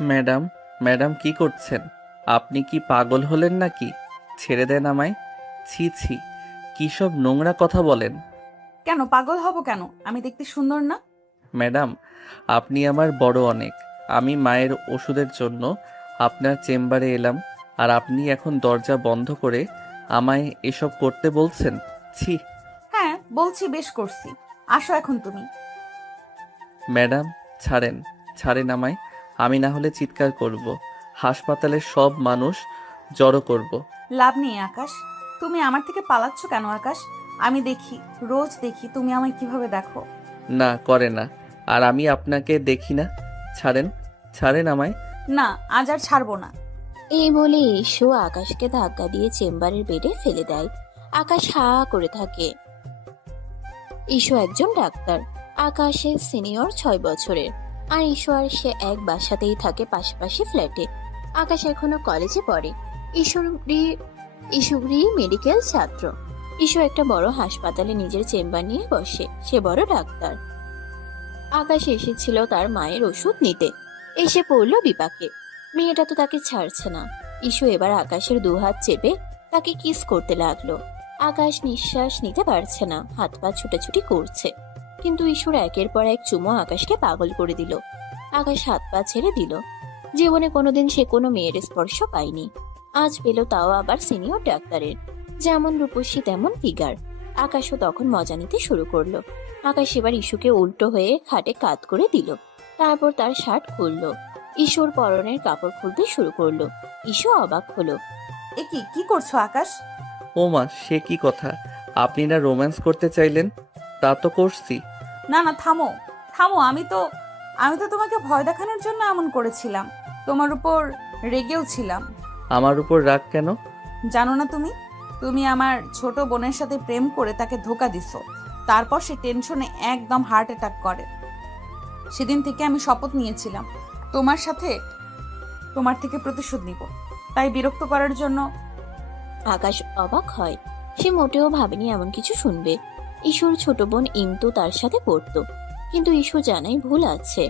Madam, madam কি করছেন? আপনি কি পাগল হলেন নাকি? ছেড়ে দেন আমায়। ছি ছি, কি সব নোংরা কথা বলেন। কেন পাগল হব কেন? আমি দেখতে সুন্দর না? ম্যাডাম, আপনি আমার বড় অনেক। আমি মায়ের ওষুধের জন্য আপনার চেম্বারে এলাম, আর আপনি এখন দরজা বন্ধ করে আমায় এসব করতে বলছেন? ছি। হ্যাঁ বলছি, বেশ করছি। আসো এখন তুমি। ম্যাডাম, ছাড়েন, ছাড়েন আমায়। আমি না হলে চিৎকার করব, হাসপাতালের সব মানুষ জড়ো করব। লাভ নেই আকাশ, তুমি আমার থেকে পালাচ্ছ কেন আকাশ? আমি দেখি, রোজ দেখি তুমি আমায় কিভাবে দেখো। না করে না, আর আমি আপনাকে দেখি না। ছাড়েন, ছাড়েন আমায়। না, আজ আর ছাড়বো না। এই বলে ইস্যু আকাশকে ধাক্কা দিয়ে চেম্বারের বেডে ফেলে দেয়। আকাশ হা করে থাকে। ইস্যু একজন ডাক্তার। আকাশের সিনিয়র 6 বছরের। আর ইস্যু আর সে এক বাসাতেই থাকে, পাশাপাশি ফ্ল্যাটে। আকাশ এখনো কলেজে পড়ে। ইস্যুরি মেডিকেল ছাত্র। ইস্যু একটা বড় হাসপাতালে নিজের চেম্বার নিয়ে বসে। সে বড় ডাক্তার। আকাশ এসেছিল তার মায়ের ওষুধ নিতে। এসে পড়ল বিপাকে। মেয়েটা তো তাকে ছাড়ছে না। ইস্যু এবার আকাশের 2 হাত চেপে তাকে কিস করতে লাগলো। আকাশ নিঃশ্বাস নিতে পারছে না, হাত পা ছুটাছুটি করছে। কিন্তু ইস্যুর একের পর এক চুমো আকাশকে পাগল করে দিল। আকাশ হাত পা ছেড়ে দিল। জীবনে কোনোদিন সে কোনো মেয়ের স্পর্শ পায়নি। আজ পেল, তাও আবার সিনিয়র ডাক্তারের। যেমন রূপসী তেমন ফিগার। আকাশও তখন মজা নিতে শুরু করলো। আকাশ এবার ইস্যুকে উল্টো হয়ে খাটে কাত করে দিল। তারপর তার শার্ট খুললো। ইস্যুর পরনের কাপড় খুলতে শুরু করলো। ইস্যু অবাক হলো। এ কি কি করছো আকাশ? ও মা, সে কি কথা! আপনি না রোম্যান্স করতে চাইলেন? তা তো করছি। না না, থামো থামো। আমি তো তোমাকে ভয় দেখানোর জন্য এমন করেছিলাম। তোমার উপর রেগেও ছিলাম। আমার উপর রাগ কেন? জানো না তুমি, তুমি আমার ছোট বোনের সাথে প্রেম করে তাকে ধোকা দিছো। তারপর সে টেনশনে একদম হার্ট অ্যাটাক করে। সেদিন থেকে আমি শপথ নিয়েছিলাম তোমার সাথে, তোমার থেকে প্রতিশোধ নিব। তাই বিরক্ত করার জন্য। আকাশ অবাক হয়। সে মোটেও ভাবেনি এমন কিছু শুনবে। ইস্যুর ছোট বোন ইন্তু তার সাথে পড়তো। কিন্তু ইস্যু জানায় ভুল আছে।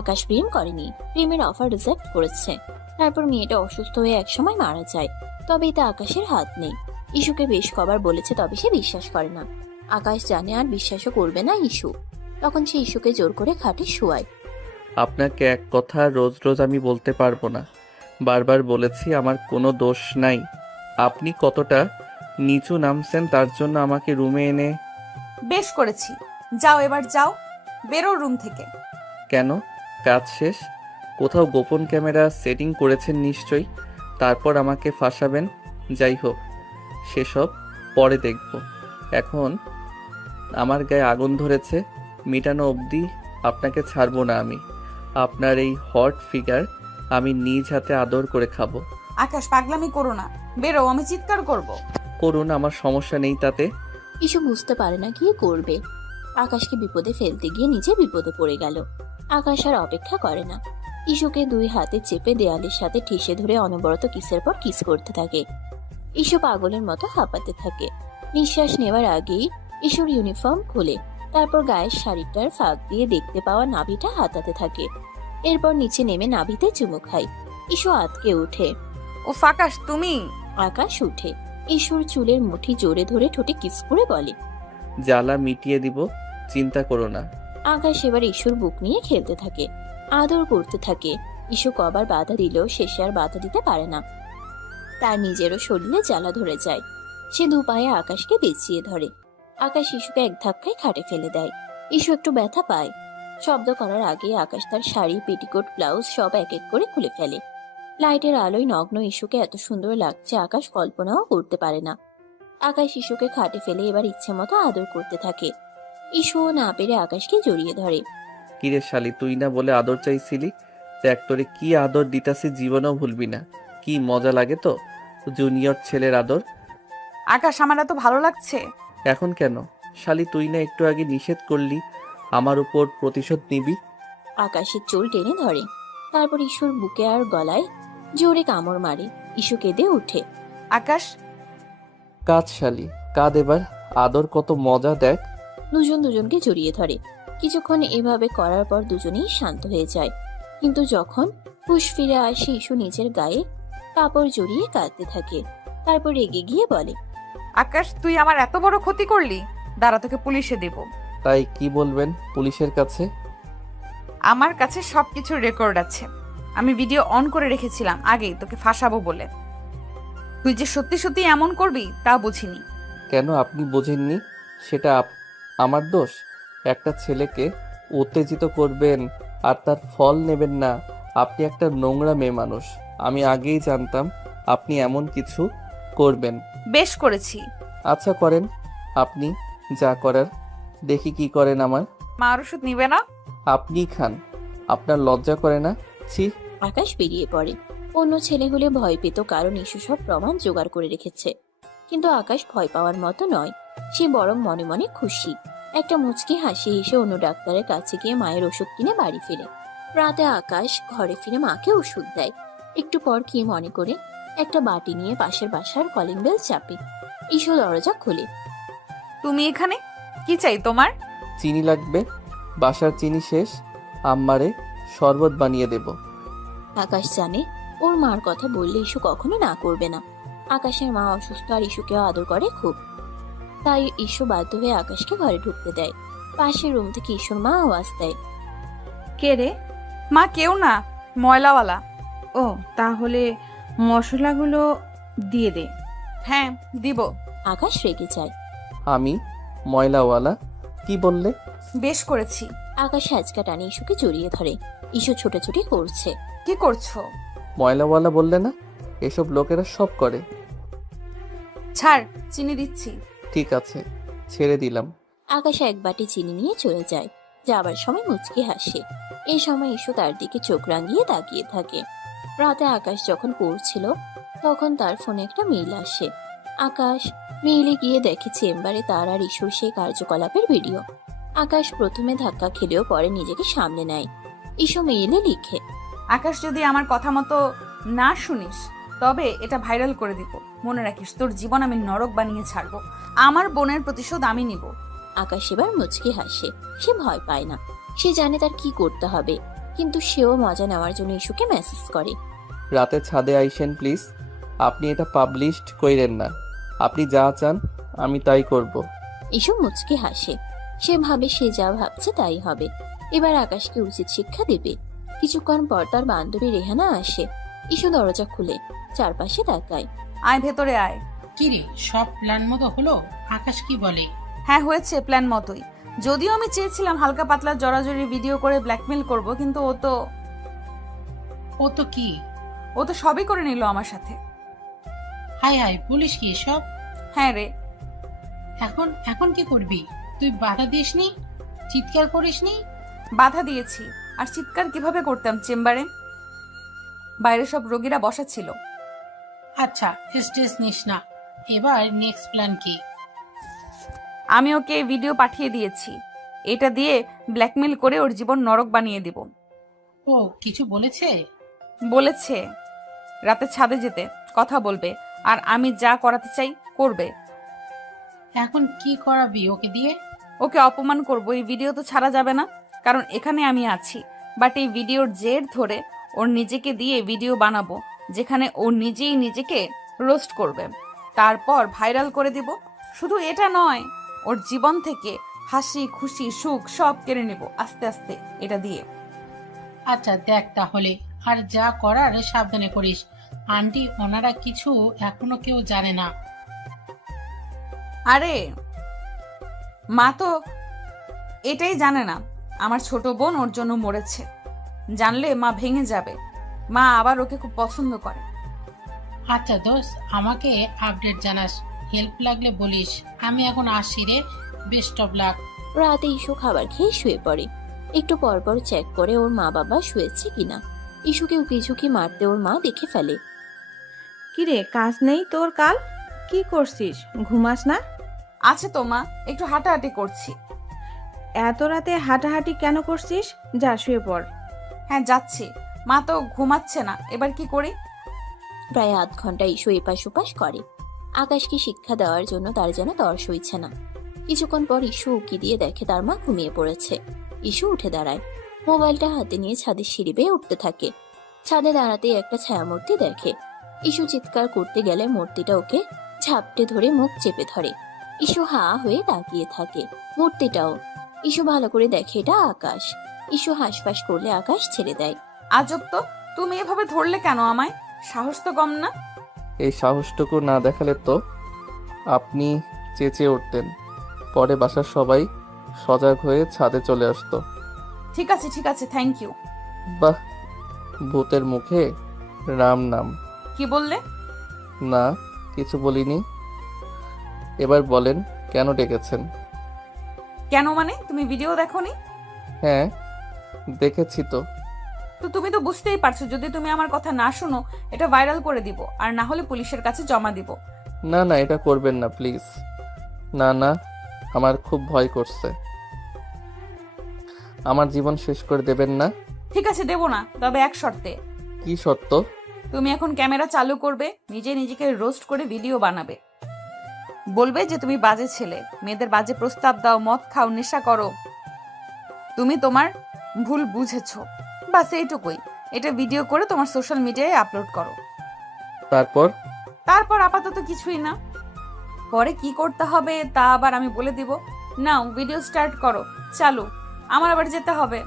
আকাশ প্রেম করেনি, প্রেমের অফার রিজেক্ট করেছে। তারপর মেয়েটা অসুস্থ হয়ে একসময় মারা যায়। তবে এতে আকাশের হাত নেই। ইস্যুকে বেশ কবার বলেছে, তবে সে বিশ্বাস করে না। আকাশ জানে আর বিশ্বাসও করবে না ইস্যু। তখন সে ইস্যুকে জোর করে খাটে শোয়ায়। আপনাকে এক কথা রোজ রোজ আমি বলতে পারবো না। বারবার বলেছি আমার কোনো দোষ নাই। আপনি কতটা নিচু নামছেন তার জন্য আমাকে রুমে এনে। বেশ করেছি, যাও এবার যাও, বেরো রুম থেকে। কেন? কাজ শেষ? কোথাও গোপন ক্যামেরা সেটিং করেছেন নিশ্চয়ই, তারপর আমাকে ফাঁসাবেন। যাই হোক, সেসব পরে দেখব। এখন আমার গায়ে আগুন ধরেছে, মিটানো অবধি আপনাকে ছাড়বো না আমি। আপনার এই হট ফিগার আমি নিজ হাতে আদর করে খাবো। আকাশ, পাগলামি করো না, বেরো, আমি চিৎকার করব। করুন, আমার সমস্যা নেই তাতে। ইস্যু বুঝতে পারে না কি করবে। আকাশকে বিপদে ফেলতে গিয়ে নিজে বিপদে পড়ে গেল। আকাশ আর অপেক্ষা করে না। ইস্যুকে 2 হাতে চেপে দেয়ালের সাথে ঠেসে ধরে অনবরত কিসের পর কিস করতে থাকে। ইস্যু পাগলের মতো হাঁপাতে থাকে। নিঃশ্বাস নেওয়ার আগেই ইস্যুর ইউনিফর্ম খুলে, তারপর গায়ের শাড়িটার ফাঁক দিয়ে দেখতে পাওয়া নাভিটা হাতাতে থাকে। এরপর নিচে নেমে নাভিতে চুমু খায়। ইস্যু আতকে ওঠে। ও আকাশ, তুমি? আকাশ উঠে ইস্যুর চুলের মুঠি জোরে ধরে ঠোঁটে কিস করে বলে। জ্বালা মিটিয়ে দিব, চিন্তা করো না। আকাশ এবার ইস্যুর বুক নিয়ে খেলতে থাকে, আদর করতে থাকে। ইস্যু কবার বাধা দিলেও শেষে আর বাধা দিতে পারে না। তার নিজেরও শরীরে জ্বালা ধরে যায়। সে 2 পায়ে আকাশকে পেঁচিয়ে ধরে। আকাশ ইস্যুকে এক ধাক্কায় খাটে ফেলে দেয়। ইস্যু একটু ব্যথা পায়। শব্দ করার আগে আকাশ তার শাড়ি, পেটিকোট, ব্লাউজ সব এক এক করে খুলে ফেলে। লাইটের আলোয় নগ্ন ইস্যুকে এত সুন্দর লাগছে আকাশ কল্পনাও করতে পারে না। আকাশ ইস্যুকে খাটে ফেলে এবার ইচ্ছে মতো আদর করতে থাকে। ইস্যুও না পেরে আকাশকে জড়িয়ে ধরে। কিরে শালি, তুই না বলে আদর চাইছিলি? দেখ তোরে কি আদর দিতাছি, জীবনেও ভুলবি না। কি মজা লাগে তো জুনিয়র ছেলের আদর। আকাশ, আমার এত ভালো লাগছে। এখন কেন? শালি, তুই না একটু আগে নিষেধ করলি আমার উপর প্রতিশোধ নিবি? আকাশের চুল টেনে ধরে। তারপর ইস্যুর বুকে আর গলায় জোরে কামড় মারে। ইস্যু কেঁদে উঠে। আকাশ, কাঁদ শালি, কাঁদ এবার। আদর কত মজা দেখ। দুজন দুজনকে জড়িয়ে ধরে। কিছুক্ষণ এভাবে করার পর দুজনেই শান্ত হয়ে যায়। কিন্তু যখন হুঁশ ফিরে আসে ইস্যু নিজের গায়ে কাপড় জড়িয়ে কাঁদতে থাকে। তারপর রেগে গিয়ে বলে, আকাশ, তুই আমার এত বড় ক্ষতি করলি, দাঁড়া তোকে পুলিশে দেব। তাই কি বলবেন পুলিশের কাছে? আমার কাছে সবকিছুর রেকর্ড আছে। আমি ভিডিও অন করে রেখেছিলাম আগেই তোকে ফাঁসাবো বলে। তুই যে সত্যি সত্যি এমন করবি তা বুঝিনি। কেন আপনি বোঝেননি? সেটা আমার দোষ? একটা ছেলেকে উত্তেজিত করবেন আর তার ফল নেবেন না? আপনি একটা নোংরা মেয়ে মানুষ। আমি আগেই জানতাম আপনি এমন কিছু করবেন। বেশ করেছি। আচ্ছা করেন, আপনি যা করার। দেখি কি করেন আমার। মার ওষুধ নিবে না? আপনিই খান। আপনার লজ্জা করে না? ছি। আকাশ বেরিয়ে পড়ে। অন্য ছেলে হলে ভয় পেত, কারণ ইস্যু সব প্রমাণ জোগাড় করে রেখেছে। কিন্তু আকাশ ভয় পাওয়ার মতো নয়, সে বরং মনে মনে খুশি। একটা মুচকি হাসি এসে অন্য ডাক্তারের কাছে গিয়ে মায়ের ওষুধ কিনে বাড়ি ফিরে। রাতে আকাশ ঘরে ফিরে মাকে ওষুধ দেয়। একটু পর কি মনে করে একটা বাটি নিয়ে পাশের বাসার কলিং বেল চাপে। ইস্যু দরজা খুলে। তুমি এখানে কি চাই তোমার? চিনি লাগবে, বাসার চিনি শেষ, আম্মারে শরবত বানিয়ে দেব। আকাশ জানে ওর মার কথা বললে ইস্যু কখনো না করবে না। আকাশের মা অসুস্থ আর ইস্যুকেও আদর করে খুব, তাই ইস্যু বাধ্য হয়ে আকাশকে ঘরে ঢুকতে দেয়। পাশের রুম থেকে ইস্যুর মা আওয়াজ দেয়, কে রে? মা কেউ না, ময়লাওয়ালা। ও, তাহলে মশলাগুলো দিয়ে দে। হ্যাঁ দিব। আকাশ রেগে যায়। আমি ময়লাওয়ালা? কি বললে? বেশ করেছি। আকাশ হ্যাচকা টানে ইস্যুকে জড়িয়ে ধরে। ইস্যু ছোটাছুটি করছে। কি করছো? ময়লাওয়ালা বললে না? এসব লোকেরা সব করে। ছাড়, চিনি দিচ্ছি। ঠিক আছে, ছেড়ে দিলাম। আকাশ এক বাটি চিনি নিয়ে চলে যায়। যাবার সময় মুচকি হাসে। এই সময় ইস্যু তার দিকে চোখ রাঙিয়ে তাকিয়ে থাকে। রাতে আকাশ যখন পড়ছিল তখন তার ফোনে একটা মেইল আসে। আকাশ মেইলে গিয়ে দেখে চেম্বারে তার আর ইস্যুর সেই কার্যকলাপের ভিডিও। আকাশ প্রথমে ধাক্কা খেলেও পরে নিজেকে সামলে নেয়। ইস্যু মেইলে লিখে, আকাশ, যদি আমার কথা মতো না শুনিস তবে এটা ভাইরাল করে দিব। মনে রাখিস, তোর জীবন আমি নরক বানিয়ে ছাড়বো। আমার বোনের প্রতিশোধ আমি নিব। আকাশ এবার মুচকি হাসে। সে ভয় পায় না, সে জানে তার কি করতে হবে। কিন্তু সেও মজা নেওয়ার জন্য ইস্যুকে মেসেজ করে, রাতে ছাদে আইসেন প্লিজ। আপনি এটা পাবলিশড কইরেন না। আপনি যা চান আমি তাই করব। ইস্যু মুচকি হাসে। সে ভাবে সে যা ভাবছে তাই হবে। এবার আকাশকে উচিত শিক্ষা দেবে। কিছুক্ষণ পর তার বান্ধবী রেহানা আসে। ইস্যু দরজা খুলে চারপাশে তাকায়। আয়, ভেতরে আয়। কিরে, সব প্ল্যান মতো হলো? আকাশ কি বলে? হ্যাঁ, হয়েছে প্ল্যান মতোই। যদিও আমি চেয়েছিলাম হালকা পাতলা জড়াজড়ি ভিডিও করে ব্ল্যাকমেল করব, কিন্তু ও তো কি? ও তো সবই করে নিল আমার সাথে। হাই হাই, বলিস কি সব? হ্যাঁ রে। এখন এখন কি করবি? তুই বাধা দিসনি? চিৎকার করিসনি? বাধা দিয়েছি। আর চিৎকার কিভাবে করতাম চেম্বারে? বাইরে সব রোগীরা বসা ছিল। আচ্ছা, স্ট্রেস নিস না। এবার নেক্সট প্ল্যান কি? আমি ওকে ভিডিও পাঠিয়ে দিয়েছি। এটা দিয়ে ব্ল্যাকমেল করে ওর জীবন নরক বানিয়ে দিব। ও কিছু বলেছে? বলেছে রাতে ছাদে যেতে, কথা বলবে, আর আমি যা করাতে চাই করবে। এখন কি করাবি ওকে দিয়ে? ওকে অপমান করব। এই ভিডিও তো ছাড়া যাবে না, কারণ এখানে আমি আছি। বাট এই ভিডিওর জের ধরে ওর নিজেকে দিয়ে ভিডিও বানাবো, যেখানে ও নিজেই নিজেকে রোস্ট করবে। তারপর ভাইরাল করে দিব। শুধু এটা নয়, ওর জীবন থেকে হাসি খুশি সুখ সব কেড়ে নেব আস্তে আস্তে এটা দিয়ে। আচ্ছা দেখ তাহলে, আর যা করার সাবধানে করিস। আন্টি ওনারা কিছু এখনো কেউ জানে না। আরে মা তো এটাই জানে না আমার ছোট বোন ওর জন্য মরেছে। জানলে মা ভেঙে যাবে। মা আবার ওকে খুব পছন্দ করে। আচ্ছা দোস্ত, আমাকে আপডেট জানাস। হেল্প লাগলে বলিস। আমি এখন আসি রে। Best of luck. রাতে ইস্যু খাবার খেয়ে শুয়ে পড়ে। একটু পর পর চেক করে ওর মা বাবা শুয়েছে কিনা। ইস্যুকে উকি ঝুঁকি মারতে ওর মা দেখে ফেলে। কিরে, কাজ নেই তোর কাল? কি করছিস? ঘুমাস না? আছে তো মা, একটু হাঁটাহাঁটি করছি। এত রাতে হাঁটাহাঁটি কেন করছিস? যা শুয়ে পড়। হ্যাঁ যাচ্ছি। মা তো ঘুমাচ্ছে না, এবার কি করি? প্রায় আধ ঘন্টা ইস্যু এপাশ ওপাশ করে। আকাশকে শিক্ষা দেওয়ার জন্য তার যেন তর সইছে না। কিছুক্ষণ পর ইস্যু উকি দিয়ে দেখে তার মা ঘুমিয়ে পড়েছে। ইস্যু উঠে দাঁড়ায়। মোবাইলটা হাতে নিয়ে ছাদের সিঁড়ি বেয়ে উঠতে থাকে। ছাদে দাঁড়াতেই একটা ছায়ামূর্তি দেখে। ইস্যু চিৎকার করতে গেলে মূর্তিটা ওকে ঝাপটে ধরে মুখ চেপে ধরে। ইস্যু হা হয়ে তাকিয়ে থাকে। মূর্তিটাও। ইস্যু ভালো করে দেখে এটা আকাশ। ইস্যু হাঁসফাঁস করলে আকাশ ছেড়ে দেয়। আজব তো, তুমি এভাবে ধরলে কেন আমায়? সাহস তো কম না। এই সাহসটুকু না দেখালে তো আপনি চেঁচিয়ে উঠতেন। পরে বাসার সবাই সজাগ হয়ে ছাদে চলে আসতো। ঠিক আছে, থ্যাংক ইউ। বাহ, ভূতের মুখে রাম নাম। কি বললে? না, কিছু বলিনি। এবার বলেন, কেন ডেকেছেন? কেন মানে? তুমি ভিডিও দেখোনি? হ্যাঁ, দেখেছি তো। তো তুমি তো বুঝতেই পারছো, যদি তুমি আমার কথা না শোনো এটা ভাইরাল করে দিব, আর না হলে পুলিশের কাছে জমা দিব। না না, এটা করবেন না প্লিজ। না না, আমার খুব ভয় করছে। আমার জীবন শেষ করে দেবেন না। ঠিক আছে, দেবো না, তবে এক শর্তে। কি সত্য? তুমি এখন ক্যামেরা চালু করবে, নিজেকে রোস্ট করে ভিডিও বানাবে, বলবে যে তুমি বাজে ছেলে, মেয়েদের বাজে প্রস্তাব দাও, মদ খাও, নেশা করো। তুমি তোমার ভুল বুঝেছো, বাস এইটুকুই। এটা ভিডিও করে তোমার সোশ্যাল মিডিয়ায় আপলোড করো। তারপর আপাতত কিছুই না, পরে কি করতে হবে তা আবার আমি বলে দিব। নাও ভিডিও স্টার্ট করো, চালু। আমার আবার যেতে হবে,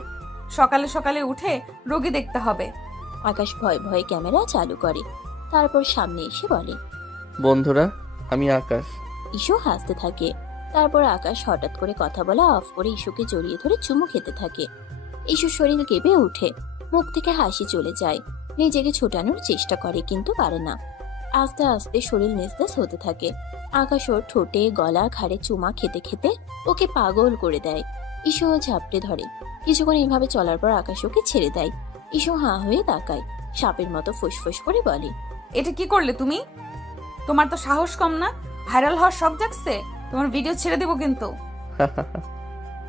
সকালে সকালে উঠে রোগী দেখতে হবে। আকাশ ভয়ে ভয়ে ক্যামেরা চালু করে। তারপর সামনে এসে বলে, বন্ধুরা, আমি আকাশ। ইস্যু হাসতে থাকে। তারপর আকাশ হঠাৎ করে কথা বলা অফ করে ইস্যুকে জড়িয়ে ধরে চুমু খেতে থাকে। ইস্যুর শরীর কেঁপে ওঠে, মুখ থেকে হাসি চলে যায়। নিজেকে ছোটানোর চেষ্টা করে কিন্তু পারে না। আস্তে আস্তে শরীর নিস্তেজ হতে থাকে। আকাশ ওর ঠোঁটে, গলা, ঘাড়ে চুমা খেতে খেতে ওকে পাগল করে দেয়। ইস্যু ও ঝাপটে ধরে। কিছুক্ষণ এইভাবে চলার পর আকাশ ওকে ছেড়ে দেয়। ইস্যু হাঁ হয়ে তাকায়, সাপের মতো ফুসফুস করে বলে, এটা কি করলে তুমি? তোমার তো সাহস কম না? ভাইরাল হওয়ার শখ জাগছে, তোমার ভিডিও ছেড়ে দেবো কিন্তু।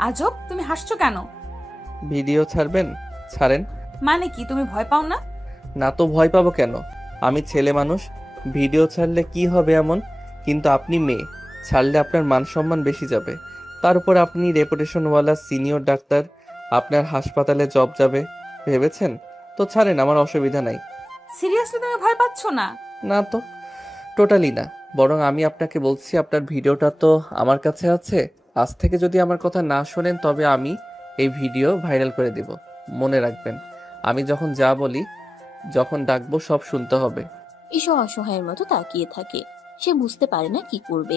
আজব, তুমি হাসছো কেন? ভিডিও ছাড়বেন? ছাড়েন। মানে কি, তুমি ভয় পাও না? না তো ভয় পাবো কেন? আমি ছেলে মানুষ, ভিডিও ছাড়লে কি হবে এমন? কিন্তু আপনি মেয়ে, ছাড়লে আপনার মান সম্মান বেশি যাবে। তার উপর আপনি রেপুটেশনওয়ালা সিনিয়র ডাক্তার, আপনার হাসপাতালে জব যাবে। ভেবেছেন? তো ছাড়েন, আমার অসুবিধা নাই। সিরিয়াসলি তুমি ভয় পাচ্ছ না? না তো, টোটালি না। বরং আমি আপনাকে বলছি, আপনার ভিডিওটা তো আমার কাছে আছে। আজ থেকে যদি আমার কথা না শোনেন তবে আমি এই ভিডিও ভাইরাল করে দিব। মনে রাখবেন, আমি যখন যা বলি, যখন ডাকবো, সব শুনতে হবে। ইস্যু অসহায়ের মতো তাকিয়ে থাকে। সে বুঝতে পারে না কি করবে।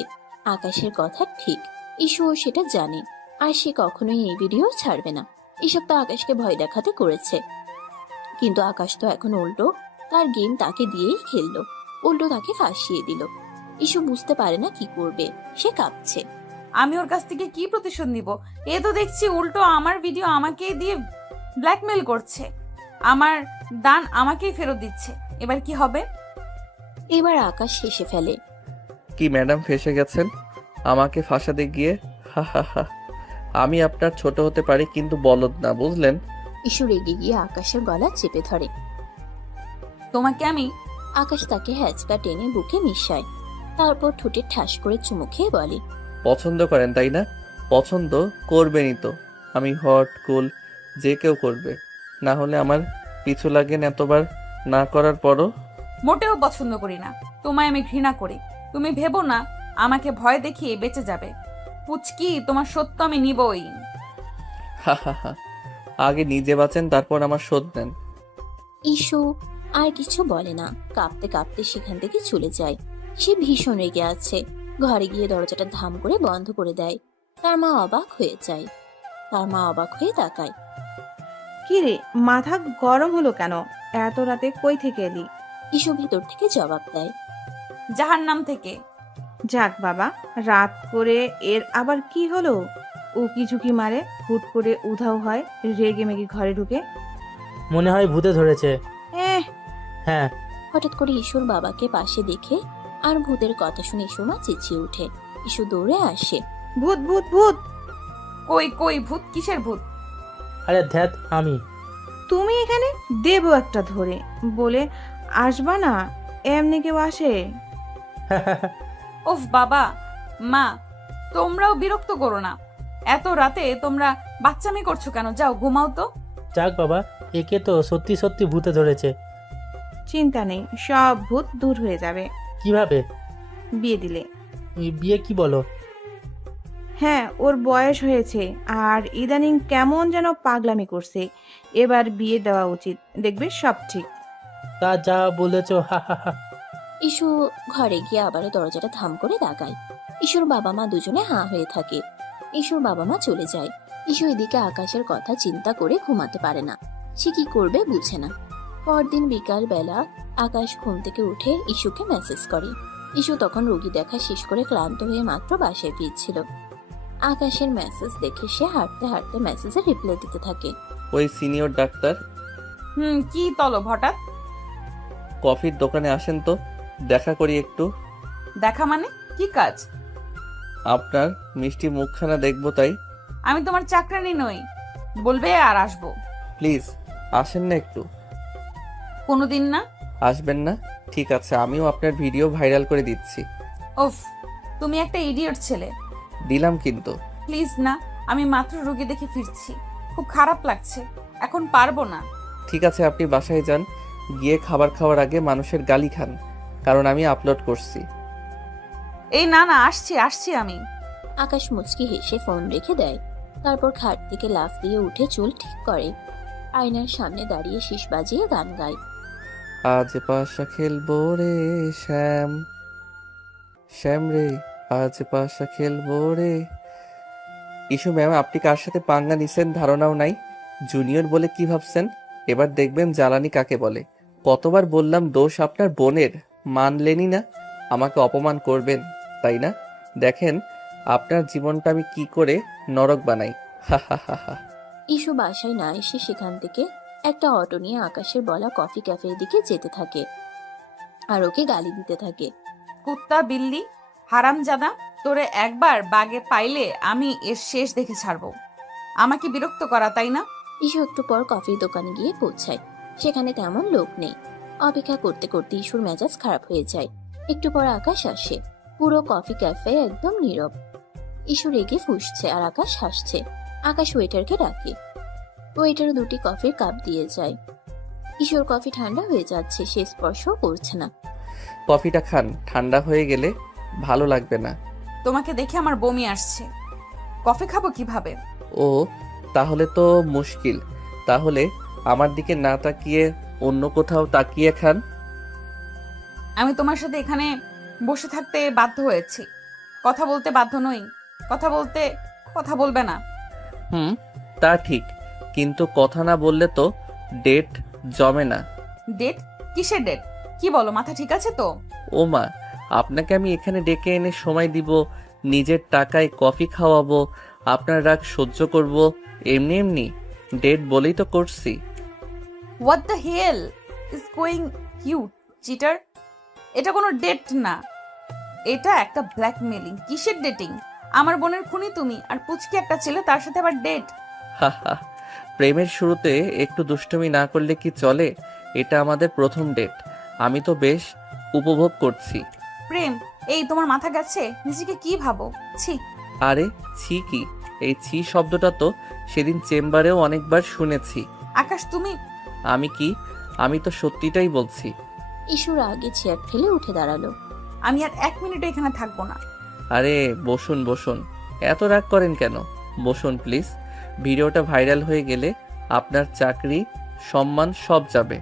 আকাশের কথা ঠিক, ইস্যুও সেটা জানে। আর সে কখনোই এই ভিডিও ছাড়বে না। এসব তো আকাশকে ভয় দেখাতে করেছে। কিন্তু আকাশ তো এখন উল্টো তার গেম তাকে দিয়েই খেললো, উল্টো তাকে ফাঁসিয়ে দিল। ইস্যু বুঝতে পারে না কি করবে, সে কাঁপছে। আমি ওর কাছ থেকে কি প্রতিশোধ নিব? এ তো দেখছি উল্টো আমার ভিডিও আমাকে দিয়ে ব্ল্যাকমেল করছে, আমার দান আমাকেই ফেরত দিচ্ছে। এবার কি হবে? এবার আকাশ হেসে ফেলে। কি ম্যাডাম, ফেঁসে গেছেন আমাকে ফাঁসাতে গিয়ে? হা হা হা। আমি আপনার ছোট হতে পারি কিন্তু বলদ না, বুঝলেন? ইস্যু রেগে গিয়ে আকাশের গলা চেপে ধরে। তোমাকে আমি... আকাশ তাকে হ্যাচকা টেনে বুকে মিশায়। তারপর ঠোঁটে ঠাস করে চুমু খেয়ে বলে, পছন্দ করেন তাই না? পছন্দ করবেনই তো। আমি হট কুল, যে কেউ করবে। না হলে আমার পিছু লাগেন এতবার না করার পরও। মোটেও পছন্দ করি না, তোমায় আমি ঘৃণা করি। তুমি ভেবো না আমাকে ভয় দেখিয়ে বেঁচে যাবে। পুচকি, তোমার সত্য আমি নিবই। হা হা হা। আগে নিজে বাঁচেন, তারপর আমার শোধ নেন। ইস্যু আর কিছু বলে না, কাঁপতে কাঁপতে সেখান থেকে চলে যায়। সে ভীষণ রেগে আছে। ঘরে গিয়ে দরজাটা ধাম করে বন্ধ করে দেয়। তার মা অবাক হয়ে যায়। তাকায়। কি রে, মাথা গরম হলো কেন? এত রাতে কই থেকে এলি? ইস্যু ভেতর থেকে জবাব দেয়, জাহান্নাম থেকে। যাক বাবা, রাত করে এর আবার কি হলো? উকি ঝুঁকি মারে, হুট করে উধাও হয়, রেগে মেগে ঘরে ঢুকে। মনে হয় ভূতে ধরেছে। হ্যাঁ। হঠাৎ করে ইস্যুর বাবাকে পাশে দেখে আর ভূতের কথা শুনে ইস্যুর মা চেঁচিয়ে উঠে। ইস্যু দৌড়ে আসে। ভূত ভূত ভূত! কই কই ভূত? কিসের ভূত? আরে ধ্যাত, আমি। তুমি এখানে? দেবো একটা ধরে, বলে আসবা না, এমনি কেউ আসে? ওফ বাবা, মা তোমরাও বিরক্ত করো না। এত রাতে তোমরা বাচ্চামি করছো কেন? যাও ঘুমাও তো। যাক বাবা, একে তো সত্যি সত্যি ভূতে ধরেছে। চিন্তা নেই, সব ভূত দূর হয়ে যাবে কিভাবে? বিয়ে দিলে। বিয়ে কি বলো? হ্যাঁ, ওর বয়স হয়েছে আর ইদানিং কেমন যেন পাগলামি করছে। এবার বিয়ে দেওয়া উচিত, দেখবে সব ঠিক। তা যা বলেছো, হা হা হা। ইসু ঘরে গিয়ে আবারও দরজাটা ধাম করে দাগায়। ইসুর বাবা মা দুজনে হাঁ হয়ে থাকে। ইসুর বাবা মা চলে যায়। ইসু এদিকে আকাশের কথা চিন্তা করে ঘুমাতে পারে না। সে কি করবে বুঝে না। পরদিন বিকাল বেলা আকাশ ঘুম থেকে উঠে ইসুকে মেসেজ করে। ইসু তখন রোগী দেখা শেষ করে ক্লান্ত হয়ে মাত্র বাসায় ফিরছিল। আকাশের মেসেজ দেখে সে হাঁটতে হাঁটতে মেসেজে রিপ্লাই দিতে থাকে। ওই সিনিয়র ডাক্তার, কি তলব হঠাৎ? কফির দোকানে আসেন তো, দেখা করি একটু। দেখা মানে কি কাজ? আপনার মিষ্টি মুখখানা দেখবো তাই। আমি তোমার চাকরানি নই, বলবে আর আসবো। প্লিজ আসেন না একটু। কোনোদিন না। আসবেন না? ঠিক আছে, আমিও আপনার ভিডিও ভাইরাল করে দিচ্ছি। ওফ, তুমি একটা ইডিয়ট ছেলে। দিলাম কিন্তু। প্লিজ না, আমি মাত্র রোগী দেখে ফিরছি, খুব খারাপ লাগছে, এখন পারবো না। ঠিক আছে, আপনি বাসায় যান, গিয়ে খাবার খাওয়ার আগে মানুষের গালি খান, কারণ আমি আপলোড করছি। এই না না, আসছি আসছি আমি। আকাশ মুচকি হেসে ফোন রেখে দেয়। তারপর খাট থেকে লাফ দিয়ে উঠে চুল ঠিক করে। আয়নার সামনে দাঁড়িয়ে শীষ বাজিয়ে গান গায়। আজ পাশা খেলবো রে শ্যাম, শ্যাম রে আজ পাশা খেলবো রে। ইস্যু ম্যাম, আপনি কার সাথে পাঙ্গা নিছেন ধারণাও নাই। জুনিয়র বলে কি ভাবছেন? এবার দেখবেন জ্বালানি কাকে বলে। কতবার বললাম দোষ আপনার বোনের, মানলেনই না। আমাকে অপমান করবেন তাই না? দেখেন আপনার জীবনটা আমি কি করে নরক বানাই। হা হা হা হা। ইসু বাসায় না এসে সেখান থেকে একটা অটো নিয়ে আকাশের বলা কফি ক্যাফের দিকে যেতে থাকে আর ওকে গালি দিতে থাকে। কুত্তা বিল্লি হারামজাদা, তোরে একবার বাগে পাইলে আমি এর শেষ দেখে ছাড়বো। আমাকে বিরক্ত করা তাই না? ইসু একটু পর কফির দোকানে গিয়ে পৌঁছায়। সেখানে তেমন লোক নেই। অপেক্ষা করতে করতে ইসুর মেজাজ খারাপ হয়ে যায়। একটু পর আকাশ আসে। পুরো কফি ক্যাফে একদম নীরব। ইসু রেগে ফুঁসছে আর আকাশ হাসছে। আকাশ ওয়েটারকে ডাকে। ওয়েটার দুটি কফির কাপ দিয়ে যায়। ইসুর কফি ঠান্ডা হয়ে যাচ্ছে, সে স্পর্শও করছে না। কফিটা খান, ঠান্ডা হয়ে গেলে ভালো লাগবে না। তোমাকে দেখে আমার বমি আসছে, কফি খাবো কিভাবে? ও তাহলে তো মুশকিল। তাহলে আমার দিকে না তাকিয়ে অন্য কোথাও তাকিয়ে খান। আমি তোমার সাথে এখানে বসে থাকতে বাধ্য হয়েছি, কথা বলতে বাধ্য নই। কথা বলবে না? তা ঠিক, কিন্তু কথা না বললে তো ডেট জমে না। ডেট? কিসের ডেট? কি বলো, মাথা ঠিক আছে তো? ও মা, আপনাকে আমি এখানে ডেকে এনে সময় দিব, নিজের টাকায় কফি খাওয়াবো, আপনার রাগ সহ্য করব, এমনি এমনি ডেট বলেই তো করছি। What the hell is going you cheater? এটা কোনো ডেট না, এটা একটা ব্ল্যাকমেলিং। কিসের ডেটিং? আমার বোনের খুনি তুমি, আর পুচকি একটা ছেলে, তার সাথে আবার ডেট? হাহা, প্রেমের শুরুতে একটু দুষ্টুমি না করলে কি চলে? এটা আমাদের প্রথম ডেট, আমি তো বেশ উপভোগ করছি। প্রেম? এই তোমার মাথা গেছে? নিজেকে কি ভাবো? ছি। আরে ছি কি? এই ছি শব্দটা তো সেদিন চেম্বারেও অনেকবার শুনেছি। আকাশ তুমি। আমি তো সত্যিটাই বলছি। ইসুর আগে চেয়ার ঠেলে উঠে দাঁড়ালো। আমি আর 1 মিনিটও এখানে থাকবো না। আরে বসুন বসুন, এত রাগ করেন কেন? বসুন প্লিজ। ভিডিওটা ভাইরাল হয়ে গেলে আপনার চাকরি, সম্মান সব যাবে,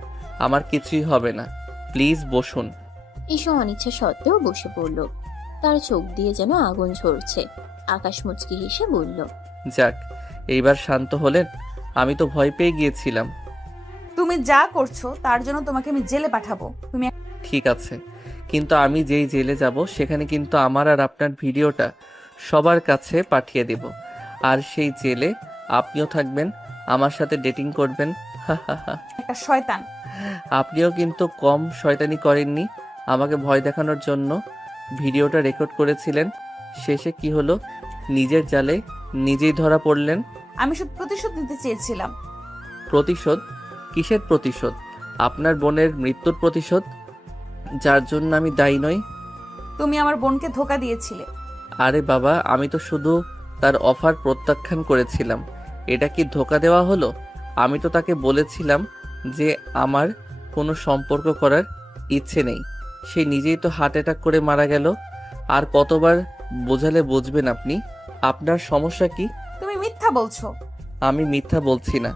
আমার কিছুই হবে না। প্লিজ বসুন। ইসু অনিচ্ছা সত্ত্বেও বসে পড়ল। তার চোখ দিয়ে যেন আগুন ঝরছে। আকাশ মুচকি হেসে বলল, যাক, এইবার শান্ত হলেন? আমি তো ভয় পেয়ে গিয়েছিলাম। তুমি যা করছো তার জন্য তোমাকে আমি জেলে পাঠাবো। তুমি ঠিক আছে, কিন্তু আমি যেই জেলে যাব সেখানে কিন্তু আমার আর আপনার ভিডিওটা সবার কাছে পাঠিয়ে দেব। আর সেই জেলে আপনিও থাকবেন, আমার সাথে ডেটিং করবেন। একটা শয়তান। আপনিও কিন্তু কম শয়তানি করেননি। আমাকে ভয় দেখানোর জন্য ভিডিওটা রেকর্ড করেছিলেন। শেষে কি হলো? নিজের জালে নিজেই ধরা পড়লেন। আমি শুধু প্রতিশোধ নিতে চেয়েছিলাম। প্রতিশোধ? কিসের প্রতিশোধ? আপনার বোনের মৃত্যুর প্রতিশোধ, যার জন্য আমি দায়ী নই। তুমি আমার বোনকে ধোকা দিয়েছিলে। আরে বাবা, আমি তো শুধু তার অফার প্রত্যাখ্যান করেছিলাম। এটা কি ধোকা দেওয়া হলো? আমি তো তাকে বলেছিলাম যে আমার কোনো সম্পর্ক করার ইচ্ছে নেই। সে নিজেই তো হার্ট অ্যাটাক করে মারা গেল। আর কতবার বোঝালে বুঝবেন আপনি? আপনার সমস্যা কি? তুমি মিথ্যা বলছো। আমি মিথ্যা বলছি না।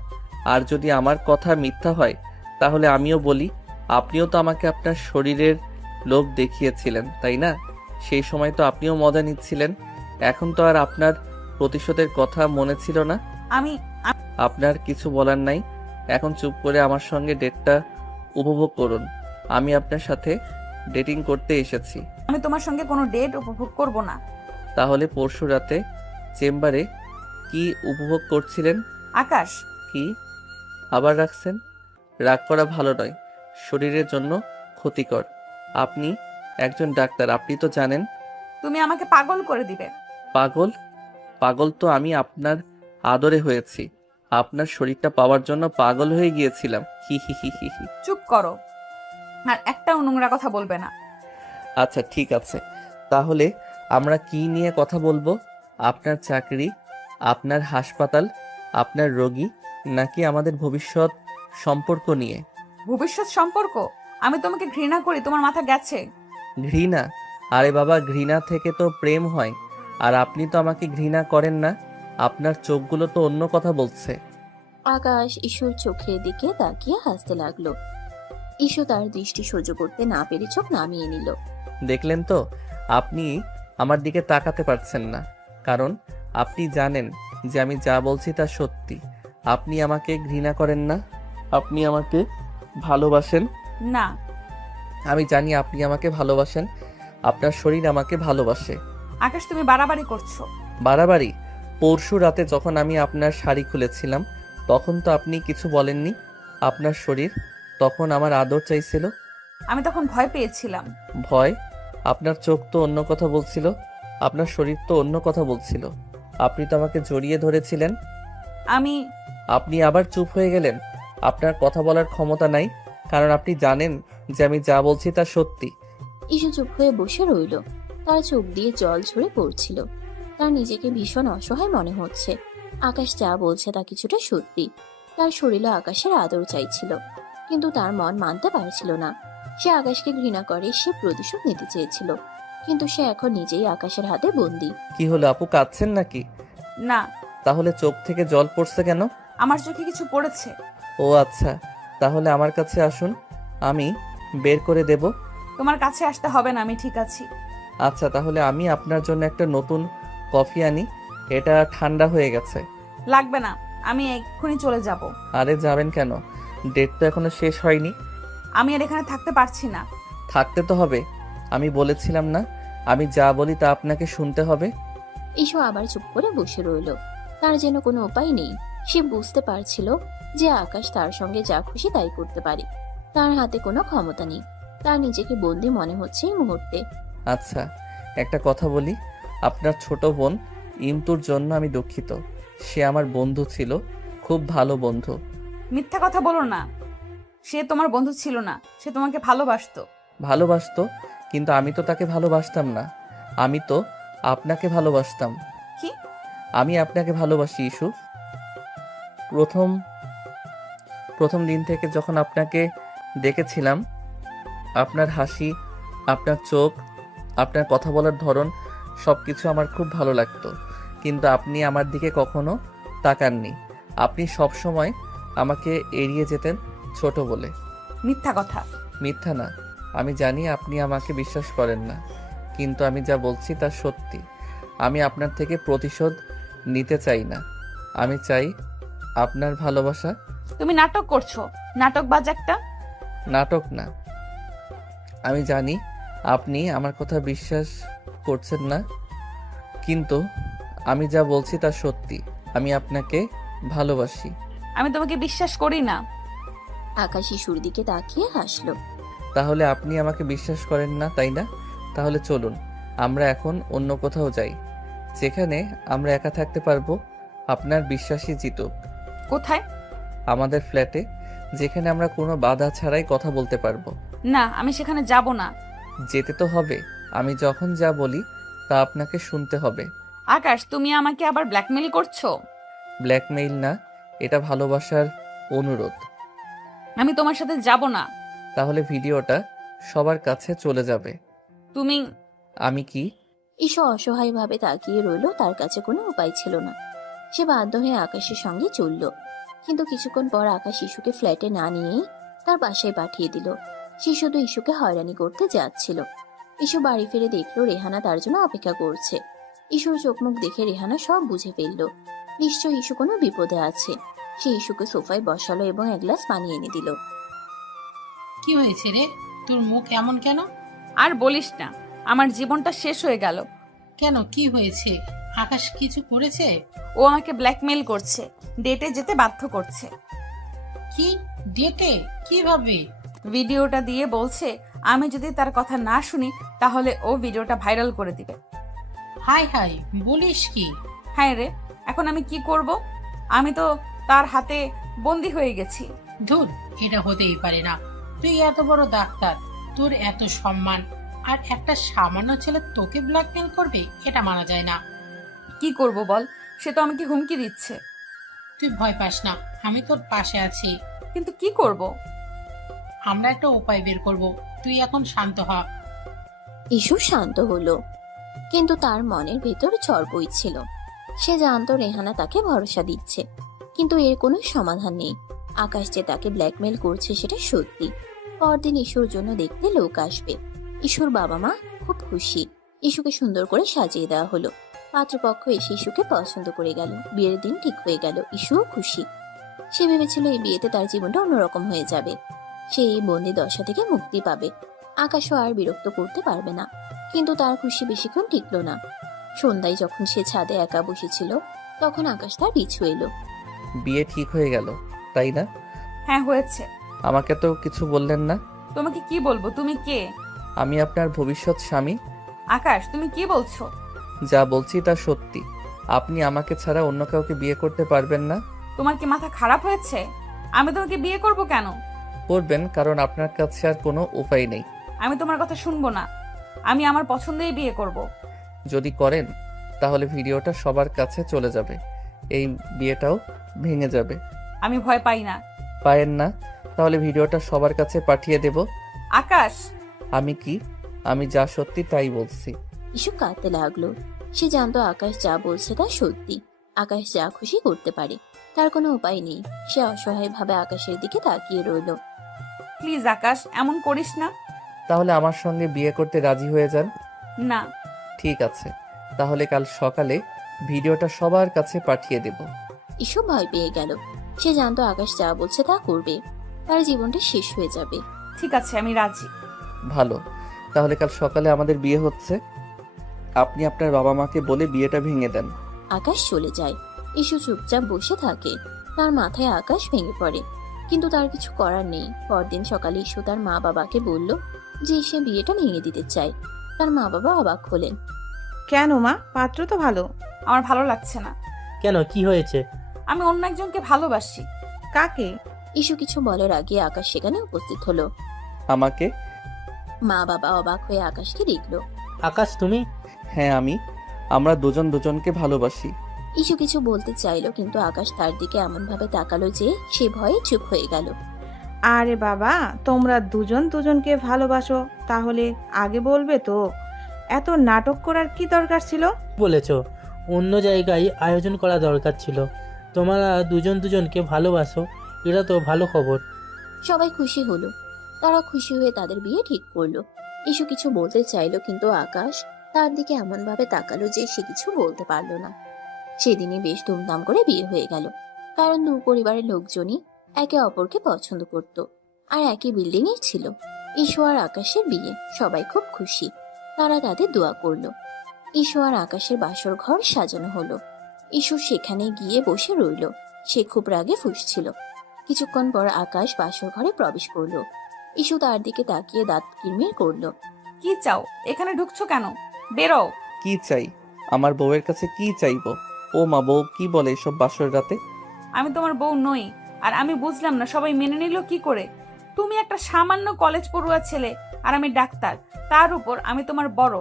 আর যদি আমার কথা মিথ্যা হয় তাহলে আমিও বলি, আপনিও তো আমাকে আপনার শরীরের লোভ দেখিয়েছিলেন, তাই না? সেই সময় তো আপনিও মজা নিচ্ছিলেন। এখন তো আর আপনার প্রতিশোধের কথা মনে ছিল না। আমি আপনার কিছু বলার নাই। এখন চুপ করে আমার সঙ্গে ডেটটা উপভোগ করুন। আমি আপনার সাথে ডেটিং করতে এসেছি। আমি তোমার সঙ্গে কোনো ডেট উপভোগ করব না। তাহলে পরশু রাতে চেম্বারে কি উপভোগ করছিলেন? আকাশ, কি আবার রাখছেন? রাগ করা ভালো নয়, শরীরের জন্য ক্ষতিকর। আপনি একজন ডাক্তার, আপনি তো জানেন। তুমি আমাকে পাগল করে দিবে। পাগল? পাগল তো আমি আপনার আদরে হয়েছি। আপনার শরীরটা পাওয়ার জন্য পাগল হয়ে গিয়েছিলাম। হি হি হি হি হি। চুপ করো, আর একটাও নোংরা কথা বলবে না। আচ্ছা ঠিক আছে, তাহলে আমরা কি নিয়ে কথা বলবো? আপনার চাকরি, আপনার হাসপাতাল, আপনার রোগী, নাকি আমাদের ভবিষ্যৎ সম্পর্ক নিয়ে? ভবিষ্যৎ সম্পর্ক? আমি তোমাকে ঘৃণা করি, তোমার মাথা গেছে। ঘৃণা? আরে বাবা, ঘৃণা থেকে তো প্রেম হয়। আর আপনি তো আমাকে ঘৃণা করেন না। আপনার চোখগুলো তো অন্য কথা বলছে। আকাশ ঈশুর চোখের দিকে তাকিয়ে হাসতে লাগলো। ঈশু তার দৃষ্টি সহ্য করতে না পেরে চোখ নামিয়ে নিল। দেখলেন তো, আপনি আমার দিকে তাকাতে পারছেন না, কারণ আপনি জানেন যে আমি যা বলছি তা সত্যি। আপনি আমাকে ঘৃণা করেন না, আপনি আমাকে ভালোবাসেন। না, আমি জানি আপনি আমাকে ভালোবাসেন। আপনার শরীর আমাকে ভালোবাসে। আকাশ তুমি বাড়াবাড়ি করছো। বাড়াবাড়ি? পরশু রাতে যখন আমি আপনার শাড়ি খুলেছিলাম তখন তো আপনি কিছু বলেননি। আপনার শরীর তখন আমার আদর চাইছিল। আমি তখন ভয় পেয়েছিলাম। ভয়? আপনার চোখ তো অন্য কথা বলছিল, আপনার শরীর তো অন্য কথা বলছিল। আপনি তো আমাকে জড়িয়ে ধরেছিলেন। আমি আপনি আবার চুপ হয়ে গেলেন। আপনার কথা বলার ক্ষমতা নাই, কারণ আপনি জানেন যে আমি যা বলছি তা সত্যি। ঈশু চুপ হয়ে বসে রইল। তার চোখ দিয়ে জল ঝরে পড়ছিল। তার নিজেকে ভীষণ অসহায় মনে হচ্ছে। আকাশ যা বলছে তা কিছুটা সত্যি। তার শরীরে আকাশের আদর চাইছিল, কিন্তু তার মন মানতে পারছিল না। সে আকাশকে ঘৃণা করে, সে প্রতিশোধ নিতে চেয়েছিল, কিন্তু সে এখন নিজেই আকাশের হাতে বন্দী। কি হলো আপু, কাঁদছেন নাকি? না, তাহলে চোখ থেকে জল পড়ছে কেন? আমার চোখে কিছু পড়েছে। ও আচ্ছা, তাহলে আমার কাছে আসুন, আমি বের করে দেব। তোমার কাছে আসতে হবে না, আমি ঠিক আছি। আচ্ছা, তাহলে আমি আপনার জন্য একটা নতুন কফি আনি। এটা ঠান্ডা হয়ে গেছে। লাগবে না, আমি এক্ষুনি চলে যাব। আরে যাবেন কেন? ডেট তো এখনো শেষ হয়নি। আমি আর এখানে থাকতে পারছি না। থাকতে তো হবে, আমি বলেছিলাম না আমি যা বলি তা আপনাকে শুনতে হবে। ঈশু আবার চুপ করে বসে রইল। তার যেন কোনো উপায় নেই। সে বুঝতে পারছিল যে আকাশ তার সঙ্গে যা খুশি তাই করতে পারে। তার হাতে কোনো ক্ষমতা নেই। তার নিজেকে বন্দী মনে হচ্ছে এই মুহূর্তে। আচ্ছা, একটা কথা বলি, আপনার ছোট বোন ইমতুর জন্য আমি দুঃখিত। সে আমার বন্ধু ছিল, খুব ভালো বন্ধু। মিথ্যা কথা বলো না। সে তোমার বন্ধু ছিল না, সে তোমাকে ভালোবাসতো। ভালোবাসতো? কিন্তু আমি তো তাকে ভালোবাসতাম না, আমি তো আপনাকে ভালোবাসতাম। কি? আমি আপনাকে ভালোবাসি ইস্যু। প্রথম প্রথম দিন থেকে যখন আপনাকে দেখেছিলাম, আপনার হাসি, আপনার চোখ, আপনার কথা বলার ধরন সব কিছু আমার খুব ভালো লাগতো। কিন্তু আপনি আমার দিকে কখনো তাকাননি। আপনি সব সময় আমাকে এড়িয়ে যেতেন ছোট বলে। মিথ্যা কথা। মিথ্যা না, আমি জানি আপনি আমাকে বিশ্বাস করেন না, কিন্তু আমি যা বলছি তা সত্যি। আমি আপনার থেকে প্রতিশোধ নিতে চাই না, আমি চাই আপনার ভালোবাসা। তুমি নাটক করছো, নাটকবাজ একটা। নাটক না, আমি জানি আপনি আমার কথা বিশ্বাস করছেন না, কিন্তু আমি যা বলছি তা সত্যি। আমি আপনাকে ভালোবাসি। আমি তোমাকে বিশ্বাস করি না। আকাশ ঈশুর দিকে তাকিয়ে হাসলো। তাহলে আপনি আমাকে বিশ্বাস করেন না, তাই না? তাহলে চলুন আমরা এখন অন্য কোথাও যাই, যেখানে আমরা একা থাকতে পারবো। আপনার বিশ্বাসই জিতুক। কোথায়? আমাদের ফ্ল্যাটে, যেখানে আমরা কোনো বাধা ছাড়াই কথা বলতে পারবো। না, আমি সেখানে যাব না। যেতে তো হবে, আমি যখন যা বলি তা আপনাকে শুনতে হবে। আকাশ, তুমি আমাকে আবার ব্ল্যাকমেইল করছো। ব্ল্যাকমেইল না, এটা ভালোবাসার অনুরোধ। আমি তোমার সাথে যাব না। তাহলে ভিডিওটা সবার কাছে চলে যাবে। তুমি আমি কি? ঈশু অসহায়ভাবে তাকিয়ে রইল, তার কাছে কোনো উপায় ছিল না। সে বাধ্য হয়ে আকাশের সঙ্গে চলল, কিন্তু কিছুক্ষণ পর আকাশ ইস্যুকে ফ্ল্যাটে না নিয়েই তার বাসায় পাঠিয়ে দিল। সে শুধু ইস্যুকে হয়রানি করতে যাচ্ছিল। ইস্যু বাড়ি ফিরে দেখলো রেহানা তার জন্য অপেক্ষা করছে। ইস্যুর চোখ মুখ দেখে রেহানা সব বুঝে ফেলল। নিশ্চয়ই ইস্যু কোনো বিপদে আছে। সে ইস্যুকে সোফায় বসালো এবং এক গ্লাস পানি এনে দিল। কি হয়েছে রে, তোর মুখ এমন কেন? আর বলিস না, আমার জীবনটা শেষ হয়ে গেল। কেন, কি হয়েছে? আকাশ কিছু করেছে? ও আমাকে ব্ল্যাকমেইল করছে, ডেটে যেতে বাধ্য করছে। কি ডেটে? কিভাবে? ভিডিওটা দিয়ে বলছে আমি যদি তার কথা না শুনি তাহলে ও ভিডিওটা ভাইরাল করে দিবে। হাই হাই, বলিস কি? হ্যাঁ রে, এখন আমি কি করব? আমি তো তার হাতে বন্দি হয়ে গেছি। ধুর, এটা হতেই পারে না। তুই এত বড় ডাক্তার, তোর এত সম্মান, আর একটা সামান্য ছেলে তোকে ব্ল্যাকমেল করবে? এটা মানা যায় না। কি করব বল, সে তো আমাকে হুমকি দিচ্ছে। তুই ভয় পাস না, আমি তোর পাশে আছি। কিন্তু কি করব? আমরা একটা উপায় বের করব, তুই এখন শান্ত হ। ইস্যু শান্ত হলো, কিন্তু তার মনের ভেতর ঝড় বইছিল। সে জানতো রেহানা তাকে ভরসা দিচ্ছে, কিন্তু এর কোনো সমাধান নেই। আকাশ যে তাকে ব্ল্যাকমেল করছে সেটা সত্যি। পরদিন ইস্যুর জন্য দেখতে লোক আসবে। ইস্যুর বাবা মা খুব খুশি। ইস্যুকে সুন্দর করে সাজিয়ে দেওয়া হলো। পাত্রপক্ষ এসে ইস্যুকে পছন্দ করে গেল। বিয়ের দিন ঠিক হয়ে গেল। ইস্যুও খুশি। সে ভেবেছিল এই বিয়েতে তার জীবনটা অন্যরকম হয়ে যাবে। সে এই বন্দি দশা থেকে মুক্তি পাবে। আকাশও আর বিরক্ত করতে পারবে না। কিন্তু তার খুশি বেশিক্ষণ টিকলো না। সন্ধ্যায় যখন সে ছাদে একা বসেছিল, তখন আকাশ তার পিছু এলো। বিয়ে ঠিক হয়ে গেল, তাই না? হ্যাঁ হয়েছে। আমাকে তো কিছু বললেন না। তোমাকে কি বলবো? তুমি কে? আমি আপনার ভবিষ্যৎ স্বামী। আকাশ, তুমি কি বলছো? যা বলছি তা সত্যি। আপনি আমাকে ছাড়া অন্য কাউকে বিয়ে করতে পারবেন না। তোমার কি মাথা খারাপ হয়েছে? আমি তোমাকে বিয়ে করব কেন? করবেন, কারণ আপনার কাছে আর কোনো উপায় নেই। আমি তোমার কথা শুনবো না। আমি আমার পছন্দেই বিয়ে করব। যদি করেন তাহলে ভিডিওটা সবার কাছে চলে যাবে, এই বিয়েটাও ভেঙে যাবে। আমি ভয় পাই না। পায়েন না? তাহলে ভিডিওটা সবার কাছে পাঠিয়ে দেব। আকাশ, আমি কি? আমি যা সত্যি তাই বলছি। ইস্যু কাঁদতে লাগলো। সে জানতো আকাশ যা বলছে তা সত্যি। আকাশ যা খুশি করতে পারে, তার কোনো উপায় নেই। সে অসহায়ভাবে আকাশের দিকে তাকিয়ে রইল। প্লিজ আকাশ, এমন করিস না। তাহলে আমার সঙ্গে বিয়ে করতে রাজি হয়ে যান। না। ঠিক আছে, তাহলে কাল সকালে ভিডিওটা সবার কাছে পাঠিয়ে দেব। ইস্যু ভয় পেয়ে গেল। সে জানতো আকাশ যা বলছে তা করবে। তার জীবনটা শেষ হয়ে যাবে। ঠিক আছে, আমি রাজি। ভালো, তাহলে কাল সকালে আমাদের বিয়ে হচ্ছে। আপনি আপনার বাবা মাকে বলে বিয়েটা ভেঙে দেন। আকাশ চলে যায়। ইস্যু চুপচাপ বসে থাকে। তার মাথায় আকাশ ভেঙে পড়ে, কিন্তু তার কিছু করার নেই। পরদিন সকালে ইস্যু তার মা বাবাকে বলল যে সে বিয়েটা ভেঙে দিতে চায়। তার মা বাবা অবাক হলেন। কেন মা, পাত্র তো ভালো। আমার ভালো লাগছে না। কেন, কি হয়েছে? আমি অন্য একজনকে ভালোবাসি। কাকে? ইস্যু কিছু বলার আগে আকাশ সেখানে উপস্থিত হলো। আমাকে? মা বাবা অবাক হয়ে আকাশকে দেখলো। আকাশ, তুমি? হ্যাঁ আমি। আমরা দুজন দুজনকে ভালোবাসি। ইস্যু কিছু বলতে চাইলো, কিন্তু আকাশ তার দিকে এমন ভাবে তাকালো যে সে ভয়ে চুপ হয়ে গেল। আরে বাবা, তোমরা দুজন দুজনকে ভালোবাসো, তাহলে আগে বলবে তো। এত নাটক করার কি দরকার ছিল? বলেছ অন্য জায়গায় আয়োজন করা দরকার ছিল। তোমরা দুজন দুজনকে ভালোবাসো, এটা তো ভালো খবর। সবাই খুশি হলো। তারা খুশি হয়ে তাদের বিয়ে ঠিক করলো। ইস্যু কিছু বলতে চাইলো, কিন্তু আকাশ তার দিকে এমন ভাবে তাকালো যে সে কিছু বলতে পারলো না। সেদিনই বেশ ধুমধাম করে বিয়ে হয়ে গেল, কারণ দু পরিবারের লোকজনই একে অপরকে পছন্দ করত আর একই বিল্ডিং এ ছিল। ইস্যু আর আকাশের বিয়ে, সবাই খুব খুশি। তারা তাদের দোয়া করলো। ইস্যু আর আকাশের বাসর ঘর সাজানো হলো। ইস্যু সেখানে গিয়ে বসে রইল। সে খুব রাগে ফুঁসছিল। কিছুক্ষণ পর আকাশ বাসর ঘরে প্রবেশ করলো। ইস্যু তার দিকে তাকিয়ে দাঁত কিরমির করলো। কি চাও? এখানে ঢুকছো কেন? বেরো। কি চাই? আমার বউয়ের কাছে কি চাইবো? ও মা, বউ কি বলে এসব বাসর রাতে? আমি তোমার বউ নই। আর আমি বুঝলাম না সবাই মেনে নিল কি করে। তুমি একটা সামান্য কলেজ পড়ুয়া ছেলে, আর আমি ডাক্তার। তার উপর আমি তোমার বড়।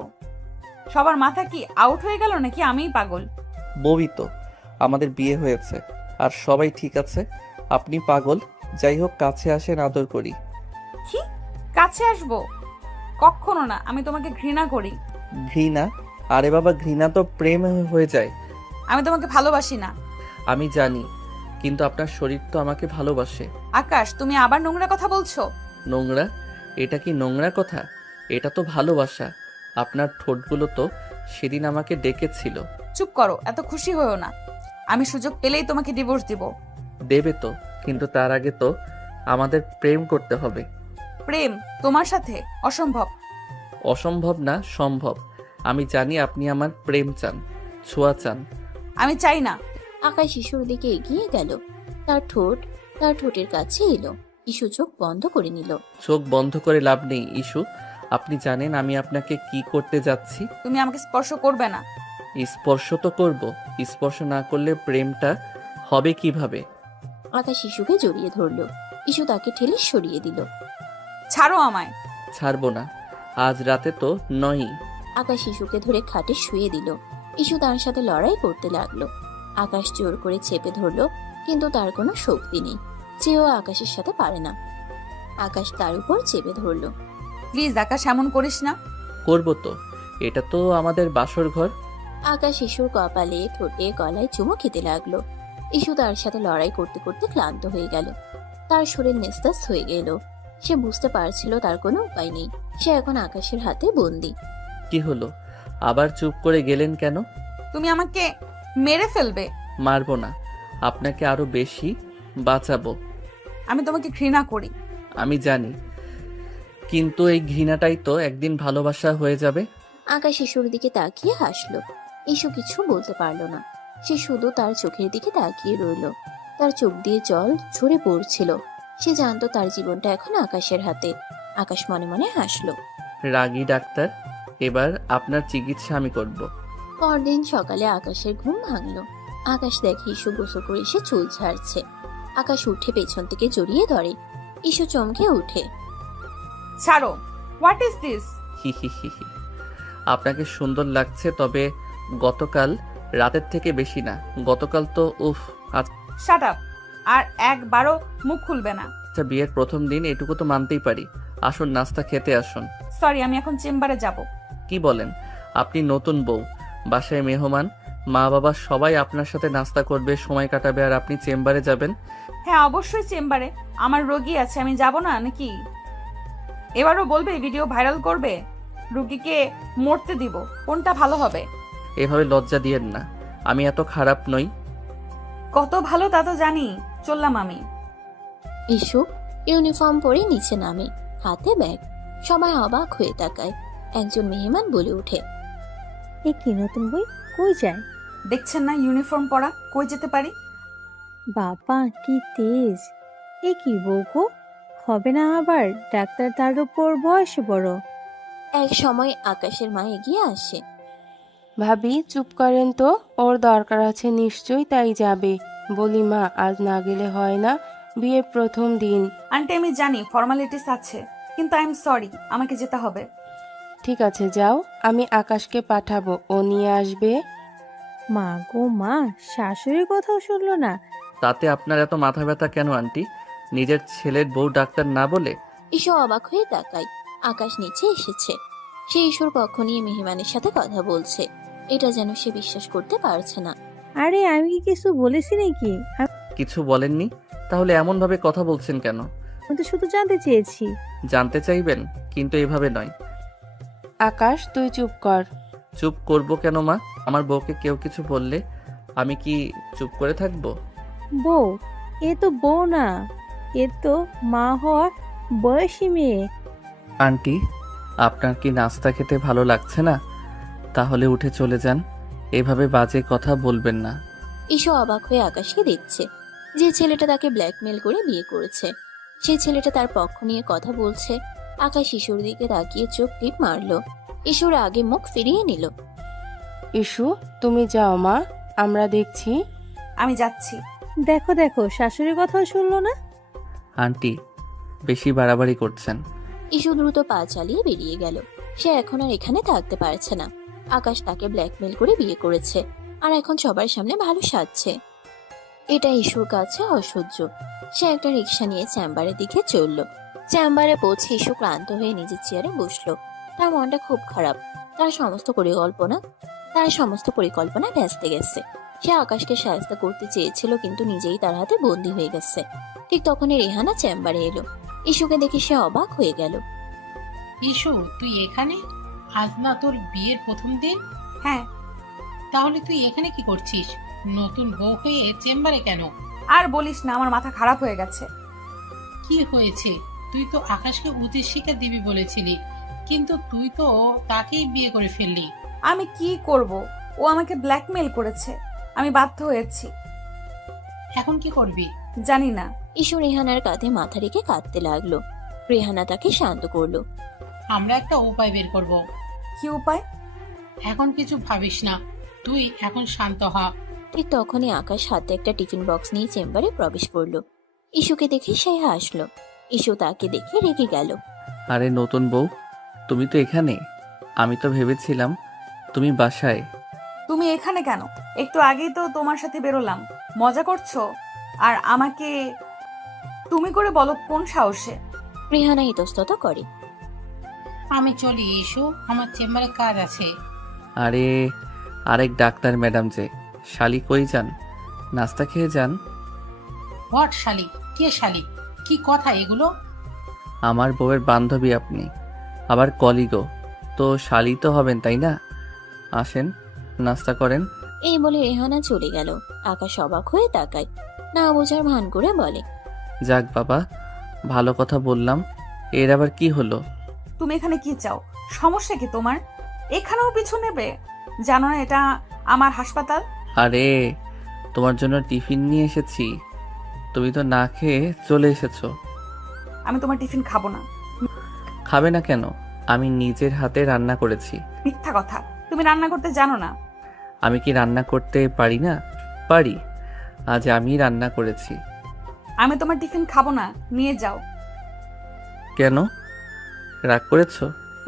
সবার মাথা কি আউট হয়ে গেল নাকি আমিই পাগল? বউই তো। আমাদের বিয়ে হয়েছে আর সবাই ঠিক আছে, আপনি পাগল। যাই হোক, কাছে আসেন, আদর করি। কি? কাছে আসবো? কখনো না, আমি তোমাকে ঘৃণা করি। ঘৃণা? আরে বাবা, ঘৃণা তো প্রেম হয়ে যায়। আমি তোমাকে ভালোবাসি না। আমি জানি, কিন্তু আপনার শরীর তো আমাকে ভালোবাসে। আকাশ, তুমি আবার নোংরা কথা বলছো। নোংরা? এটা কি নোংরা কথা? এটা তো ভালোবাসা। আপনার ঠোঁটগুলো তো সেদিন আমাকে ডেকেছিল। চুপ করো, এত খুশি হয়েও না। আমি সুযোগ পেলেই তোমাকে ডিভোর্স দিব। দেবে তো, কিন্তু তার আগে তো আমাদের প্রেম করতে হবে। প্রেম তোমার সাথে? অসম্ভব। অসম্ভব না, সম্ভব। আমি জানি আপনি আমার প্রেম চান, ছোঁয়া চান। আমি চাই না। আকাশ ইস্যুর দিকে এগিয়ে গেল। তার ঠোঁটের কাছে এলো। ইস্যু চোখ বন্ধ করে নিল। চোখ বন্ধ করে লাভ নেই ইস্যু। আপনি জানেন আমি আপনাকে কি করতে যাচ্ছি। তুমি আমাকে স্পর্শ করবে না। স্পর্শ তো করব। স্পর্শ না করলে প্রেমটা হবে কিভাবে? আকাশ ইস্যুকে জড়িয়ে ধরল। ইস্যু তাকে ঠেলে সরিয়ে দিল। ছাড়ো আমায়। ছাড়বো না। আজ রাতে তো নয়ই। আকাশ ইস্যুকে ধরে খাটে শুয়ে দিল। ইস্যু তার সাথে লড়াই করতে লাগলো। আকাশ জোর করে চেপে ধরলো, কিন্তু তার কোনো শক্তি নেই। চেয়েও আকাশের সাথে পারে না। আকাশ তার উপর চেপে ধরলো। প্লিজ আকাশ, এমন করিস না। করব তো, এটা তো আমাদের বাসর ঘর। আকাশ ইস্যুর কপালে, ঠোঁটে, গলায় চুমু খেতে লাগলো। ইস্যু তার সাথে লড়াই করতে করতে ক্লান্ত হয়ে গেল। তার শরীর নিস্তেজ হয়ে গেল। সে বুঝতে পারছিল তার কোনো উপায় নেই। সে এখন আকাশের হাতে বন্দি। কি হলো? আবার চুপ করে গেলেন কেন? তুমি আমাকে মেরে ফেলবে। মারবো না, আপনাকে আরো বেশি বাঁচাবো। আমি তোমাকে ঘৃণা করি। আমি জানি, কিন্তু এই ঘৃণাটাই তো একদিন ভালোবাসা হয়ে যাবে। আকাশ ইস্যুর দিকে তাকিয়ে হাসলো। ইস্যু কিছু বলতে পারলো না। সে শুধু তার চোখের দিকে তাকিয়ে রইল। তার চোখ দিয়ে জল ঝরে পড়ছিল। সে জানতো তার জীবনটা এখন আকাশের হাতে। আকাশ মনে মনে হাসলো। রাগী ডাক্তার, এবার আপনার চিকিৎসা আমি করব। পরদিন সকালে আকাশের ঘুম ভাঙলো। আকাশ দেখে ইস্যু গোসল করে এসে চুল ছাড়ছে। আকাশ উঠে পেছন থেকে জড়িয়ে ধরে। ইস্যু চমকে উঠে। ছাড়ো। What is this? হি হি হি হি। আপনাকে সুন্দর লাগছে, তবে গতকাল রাতের থেকে বেশি না। গতকাল তো উফ। Shut up. আর একবারও মুখ খুলবে না। আচ্ছা, বিয়ের প্রথম দিন এটুকু তো মানতেই পারি। আসুন, নাস্তা খেতে আসুন। সরি, আমি এখন চেম্বারে যাব। কি বলেন? আপনি নতুন বউ, বাসায় মেহমান, মা বাবা সবাই আপনার সাথে নাস্তা করবে, সময় কাটাবে, আর আপনি চেম্বারে যাবেন? হ্যাঁ, অবশ্যই চেম্বারে। আমার রোগী আছে, আমি যাব না নাকি? এবারও বলবে ভিডিও ভাইরাল করবে? রোগীকে মরতে দিব, কোনটা ভালো হবে? এভাবে লজ্জা দিয়েন না, আমি এত খারাপ নই। কত ভালো তা তো জানি। চললাম আমি। ইস্যু ইউনিফর্ম পরে নিচে নামে, হাতে ব্যাগ। সবাই অবাক হয়ে তাকায়। একজন মেহমান বলে ওঠে, এ কি নতুন বই? কই যায়? দেখছেন না ইউনিফর্ম পরা, কই যেতে পারি? বাবা কি তেজ! এ কি বউকো, হবে না আবার ডাক্তার, তার উপর বয়সে বড়। এক সময় আকাশের মা এগিয়ে আসে। ভাবি চুপ করেন তো, ওর দরকার আছে নিশ্চয়ই, তাই যাবে। বলি মা, আজ না গেলে হয় না? বিয়ের প্রথম দিন। আন্টি, আমি জানি ফর্মালিটিস আছে, কিন্তু আই এম সরি, আমাকে যেতে হবে। ঠিক আছে যাও, আমি আকাশকে পাঠাবো, ও নিয়ে আসবে। মা গো মা, শাশুড়ির কথাও শুনলো না। তাতে আপনার এত মাথা ব্যথা কেন আন্টি? নিজের ছেলের বউ ডাক্তার না বলে? ইস্যু অবাক হয়ে তাকায়। আকাশ নিচে এসেছে। সে ইস্যুর পক্ষ নিয়ে মেহমানের সাথে কথা বলছে। এটা যেন সে বিশ্বাস করতে পারছে না। আরে আমি কি কিছু বলেছি নাকি? কিছু বলেননি? তাহলে এমন ভাবে কথা বলছেন কেন? আমি তো শুধু জানতে চেয়েছি। জানতে চাইবেন, কিন্তু এভাবে নয়। আকাশ তুই চুপ কর। চুপ করব কেন মা? আমার বউকে কেউ কিছু বললে আমি কি চুপ করে থাকবো? বউ? এ তো বউ না, এ তো মা হওয়ার বয়সী মেয়ে। আন্টি, আপনার কি নাস্তা খেতে ভালো লাগছে না? তাহলে উঠে চলে যান, এভাবে বাজে কথা বলবেন না। ইস্যু অবাক হয়ে আকাশকে দেখছে। যে ছেলেটা তাকে ব্ল্যাকমেল করে বিয়ে করেছে, সেই ছেলেটা তার পক্ষ নিয়ে কথা বলছে। আকাশ ইস্যুর দিকে তাকিয়ে চোখ টিপ মারলো। ইস্যুর আগে মুখ ফিরিয়ে নিল। ইস্যু তুমি যাও মা, আমরা দেখছি। আমি যাচ্ছি। দেখো দেখো, শাশুড়ির কথাও শুনলো না। আন্টি, বেশি বাড়াবাড়ি করছেন। ইস্যু দ্রুত পা চালিয়ে বেরিয়ে গেল। সে এখন আর এখানে থাকতে পারছে না। আকাশ তাকে ব্ল্যাকমেল করে বিয়ে করেছে, আর এখন সবার সামনে ভালো সাজছে। এটা ইস্যুর কাছে অসহ্য। সে একটা রিক্সা নিয়ে চেম্বারের দিকে চলল। চেম্বারে পৌঁছে ইস্যু ক্লান্ত হয়ে নিজের চেয়ারে বসলো। তার মনটা খুব খারাপ। তার সমস্ত পরিকল্পনা ভেস্তে গেছে। সে আকাশকে সাহায্য করতে চেয়েছিল, কিন্তু নিজেই তার হাতে বন্দী হয়ে গেছে। ঠিক তখনই রেহানা চেম্বারে এলো। ইস্যুকে দেখে সে অবাক হয়ে গেল। ইসু, তুই এখানে? আজ না তোর বিয়ের প্রথম দিন? হ্যাঁ। তাহলে তুই এখানে কি করছিস? নতুন বউ হয়ে চেম্বারে কেন? আর বলিস না, আমার মাথা খারাপ হয়ে গেছে। কি হয়েছে? তুই তো আকাশকে উচিত শিক্ষা দিবি বলেছিলি, কিন্তু তুই তো তাকেই বিয়ে করে ফেললি। আমি কি করব? ও আমাকে ব্ল্যাকমেল করেছে, আমি বাধ্য হয়েছি। এখন কি করবি? জানি না। ইস্যু রেহানার কাঁধে মাথা রেখে কাঁদতে লাগলো। রেহানা তাকে শান্ত করলো। আমরা একটা উপায় বের করব। কি উপায়? এখন কিছু ভাবিস না, তুই এখন শান্ত হ। ঠিক তখনই আকাশ হাতে একটা টিফিন বক্স নিয়ে চেম্বারে প্রবেশ করলো। ইস্যুকে দেখে সে হাসলো। ইস্যু তাকে দেখে রেগে গেল। আরে নতুন বউ, তুমি তো এখানে। আমি তো ভেবেছিলাম তুমি বাসায়। তুমি এখানে কেন? একটু আগেই তো তোমার সাথে বেরোলাম। মজা করছো? আর আমাকে তুমি করে বলো কোন সাহসে? রেহানা ইতস্তত করে। আমি চলি ইসু, আমার চেম্বারে কাজ আছে। আরে আরেক ডাক্তার ম্যাডাম যে, শালি কই যান? নাস্তা খেয়ে যান। হোয়াট শালি? কে শালি? কি কথা এগুলো? আমার বউয়ের বান্ধবী আপনি, আবার কলিগো, তো শালি তো হবেন তাই না? আসেন, নাস্তা করেন। এই বলে রেহানা চলে গেল। আকাশ অবাক হয়ে তাকায়, না বোঝার ভান করে বলে। যাক বাবা, ভালো কথা বললাম। এর আবার কি হলো? তুমি এখানে কি চাও? সমস্যা কি তোমার? এখানেও পিছু নেবে? জানো না এটা আমার হাসপাতাল? আরে তোমার জন্য টিফিন নিয়ে এসেছি, তুমি তো না খেয়ে চলে এসেছো। আমি তোমার টিফিন খাবো না। খাবে না কেন? আমি নিজের হাতে রান্না করেছি। মিথ্যা কথা, তুমি রান্না করতে জানো না। আমি কি রান্না করতে পারি না? পারি। আজ আমি রান্না করেছি। আমি তোমার টিফিন খাবো না, নিয়ে যাও। কেন, রাগ করেছো?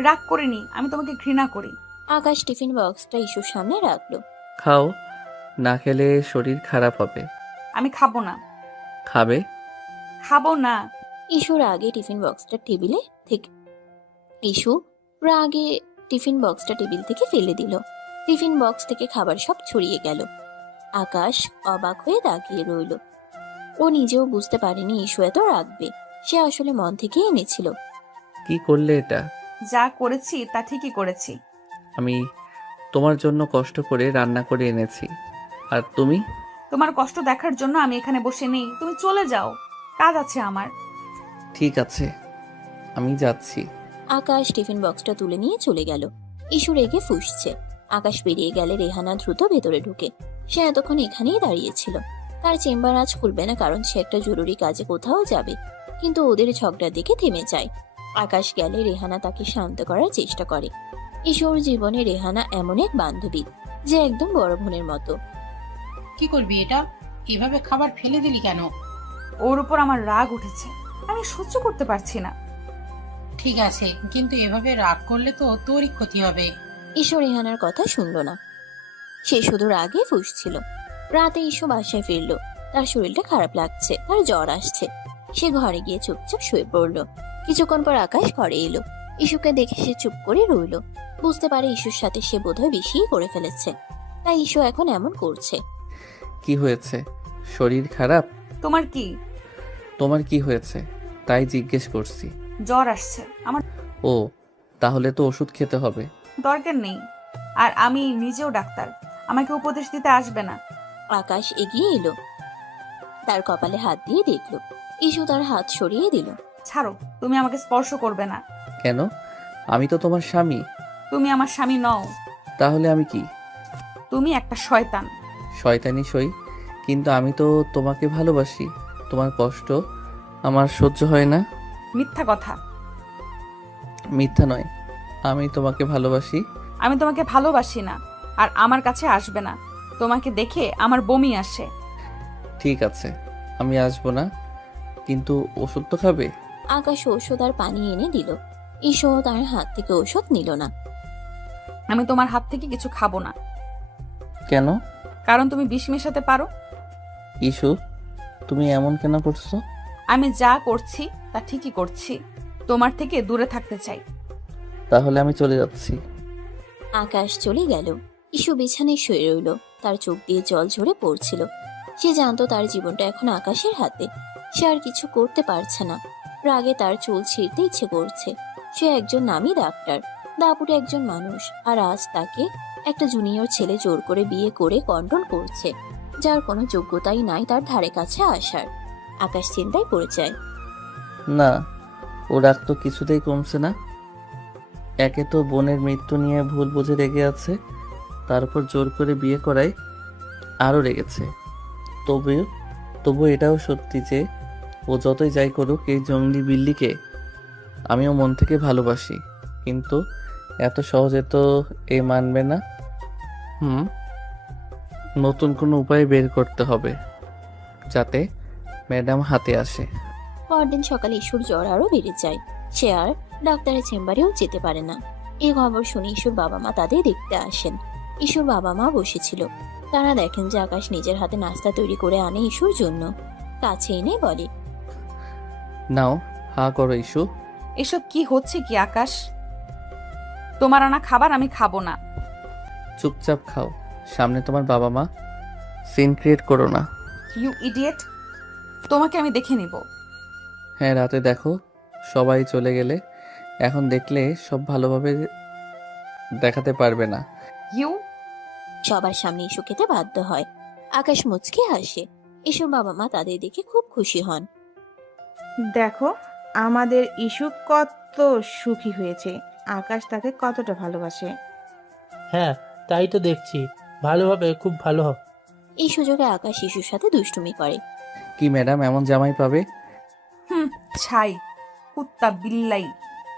রাগ করিনি, আমি তোমাকে ঘৃণা করি। আকাশ টিফিন বক্সটা ইস্যুর সামনে রাখলো। খাও, না খেলে শরীর খারাপ হবে। আমি খাবো না। খাবে? খাবো না। ইস্যুর আগে টিফিন বক্সটা টেবিলে থেকে ইস্যু রাগে টিফিন বক্সটা টেবিল থেকে ফেলে দিল। টিফিন বক্স থেকে খাবার সব ছড়িয়ে গেল। আকাশ অবাক হয়ে তাকিয়ে রইল। ও নিজেও বুঝতে পারেনি ইস্যু এত রাখবে। সে আসলে মন থেকে এনেছিল। কি করলে এটা? যা করেছি তা ঠিকই করেছি। আমি তোমার জন্য কষ্ট করে রান্না করে এনেছি, আর তুমি? তোমার কষ্ট দেখার জন্য আমি এখানে বসে নেই, তুমি চলে যাও, কাজ আছে আমার। ঠিক আছে, আমি যাচ্ছি। আকাশ টিফিন বক্সটা তুলে নিয়ে চলে গেল। ইস্যু রেগে ফুঁসছে। আকাশ বেরিয়ে গেলে রেহানা দ্রুত ভেতরে ঢুকে। সে এতক্ষণ এখানেই দাঁড়িয়েছিল। তার চেম্বার আজ খুলবে না, কারণ সে একটা জরুরি কাজে কোথাও যাবে। কিন্তু ওদের ঝগড়ার দিকে থেমে যায়। আকাশ গেলে রেহানা তাকে শান্ত করার চেষ্টা করে। ইস্যুর জীবনে রেহানা এমন এক বান্ধবী যে একদম বড় বোনের মতো। কি করবি এটা? এভাবে খাবার ফেলে দিলি কেন? ওর উপর আমার রাগ উঠেছে, আমি সহ্য করতে পারছি না। ঠিক আছে, কিন্তু এভাবে রাগ করলে তো তোরই ক্ষতি হবে। ইস্যু রেহানার কথা শুনল না। সে শুধু রাগে ফুঁসছিল। রাতে ইস্যু বাসায় ফিরল। তার শরীরটা খারাপ লাগছে, তার জ্বর আসছে। সে ঘরে গিয়ে চুপচাপ শুয়ে পড়ল। কিছুক্ষণ পর আকাশ ঘরে এলো। ইস্যুকে দেখে সে চুপ করে রইল। বুঝতে পারে ইস্যুর সাথে সে বোধহয় বেশিই করে ফেলেছে, তাই ইস্যু এখন এমন করছে। কি হয়েছে? শরীর খারাপ? তোমার কি? তোমার কি হয়েছে তাই জিজ্ঞেস করছি। জ্বর আসছে আমার। ও, তাহলে তো ওষুধ খেতে হবে। দরকার নেই, আর আমি নিজেও ডাক্তার, আমাকে উপদেশ দিতে আসবে না। আকাশ এগিয়ে এলো। তার কপালে হাত দিয়ে দেখল। ইস্যু তার হাত সরিয়ে দিল। ছাড়ো, তুমি আমাকে স্পর্শ করবে না। কেন? আমি তো তোমার স্বামী। তুমি আমার স্বামী নও। তাহলে আমি কি? তুমি একটা শয়তান। শয়তানি সই, কিন্তু আমি তো তোমাকে ভালোবাসি। তোমার কষ্ট আমার সহ্য হয় না। মিথ্যা কথা। মিথ্যা নয়, আমি তোমাকে ভালোবাসি। আমি তোমাকে ভালোবাসি না, আর আমার কাছে আসবে না। তোমাকে দেখে আমার বমি আসে। ঠিক আছে, আমি আসবো না, কিন্তু ওষুধ তো খাবে। আকাশ ঔষধ আর পানি এনে দিল। ইস্যু তার হাত থেকে ঔষধ নিল না। আমি তোমার হাত থেকে কিছু খাবো না। কেন? কারণ তুমি বিষ মেশাতে পারো। ইস্যু, তুমি এমন কেন করছো? আমি যা করছি তা ঠিকই করছি। তোমার থেকে দূরে থাকতে চাই। তাহলে আমি চলে যাচ্ছি। আকাশ চলে গেল। ইসু বিছানায় শুয়ে রইল। তার চোখ দিয়ে জল ঝরে পড়ছিল। সে জানতো তার জীবনটা এখন আকাশের হাতে। সে আর কিছু করতে পারছে না। রাগে তার চুল ছিঁড়তে ইচ্ছে করছে। সে একজন নামী ডাক্তার, দাপুটে একজন মানুষ, আর আজ তাকে একটা জুনিয়র ছেলে জোর করে বিয়ে করে কন্ট্রোল করছে, যার কোনো যোগ্যতাই নাই তার ধারে কাছে আসার। আকাশ চিন্তায় পড়ে যায়। না, ও রাগ তো কিছুতেই কমছে না। একে তো বোনের মৃত্যু নিয়ে ভুল বুঝে রেগে আছে, তারপর জোর করে বিয়ে করায় আরও রেগেছে। তবু এটাও সত্যি যে ও যতই যাই করুক, এই জঙ্গলি বিল্লিকে আমিও মন থেকে ভালোবাসি। কিন্তু এত সহজে তো এ মানবে না। নতুন কোনো উপায় বের করতে হবে যাতে ম্যাডাম হাতে আসে। পরদিন সকালে ইসুর জ্বর আরো বেড়ে যায়। সে আর ডাক্তারের চেম্বারেও যেতে পারে না। এই খবর শুনে ইসুর বাবা মা তাদের দেখতে আসেন। ইসুর বাবা মা বসেছিল। তারা দেখেন যে আকাশ নিজের হাতে নাস্তা তৈরি করে আনে ইসুর জন্য। কাছে এনে বলে, নাও, হা করো ইস্যু। এসব কি হচ্ছে কি আকাশ? তোমার আনা খাবার আমি খাবো না। চুপচাপ খাও, সামনে তোমার বাবা মা। সিন ক্রিয়েট করো না। ইউ ইডিয়েট, তোমাকে আমি দেখে নিব। হ্যাঁ, রাতে দেখো, সবাই চলে গেলে এখন দেখলে সব ভালোভাবে দেখাতে পারবে না। ইউ সবার সামনে ইস্যু খেতে বাধ্য হয়। আকাশ মুচকে হাসে। ইসুর বাবা মা তাদের দেখে খুব খুশি হন। দেখো আমাদের ইস্যু কত সুখী হয়েছে, আকাশ তাকে কতটা ভালোবাসে। হ্যাঁ, তাই তো দেখছি। ভালোভাবে, খুব ভালো হবে। এই সুযোগে আকাশ ইসুর সাথে দুষ্টুমি করে। কি ম্যাডাম, এমন জামাই পাবে? ছাই, কুত্তা বিল্লাই।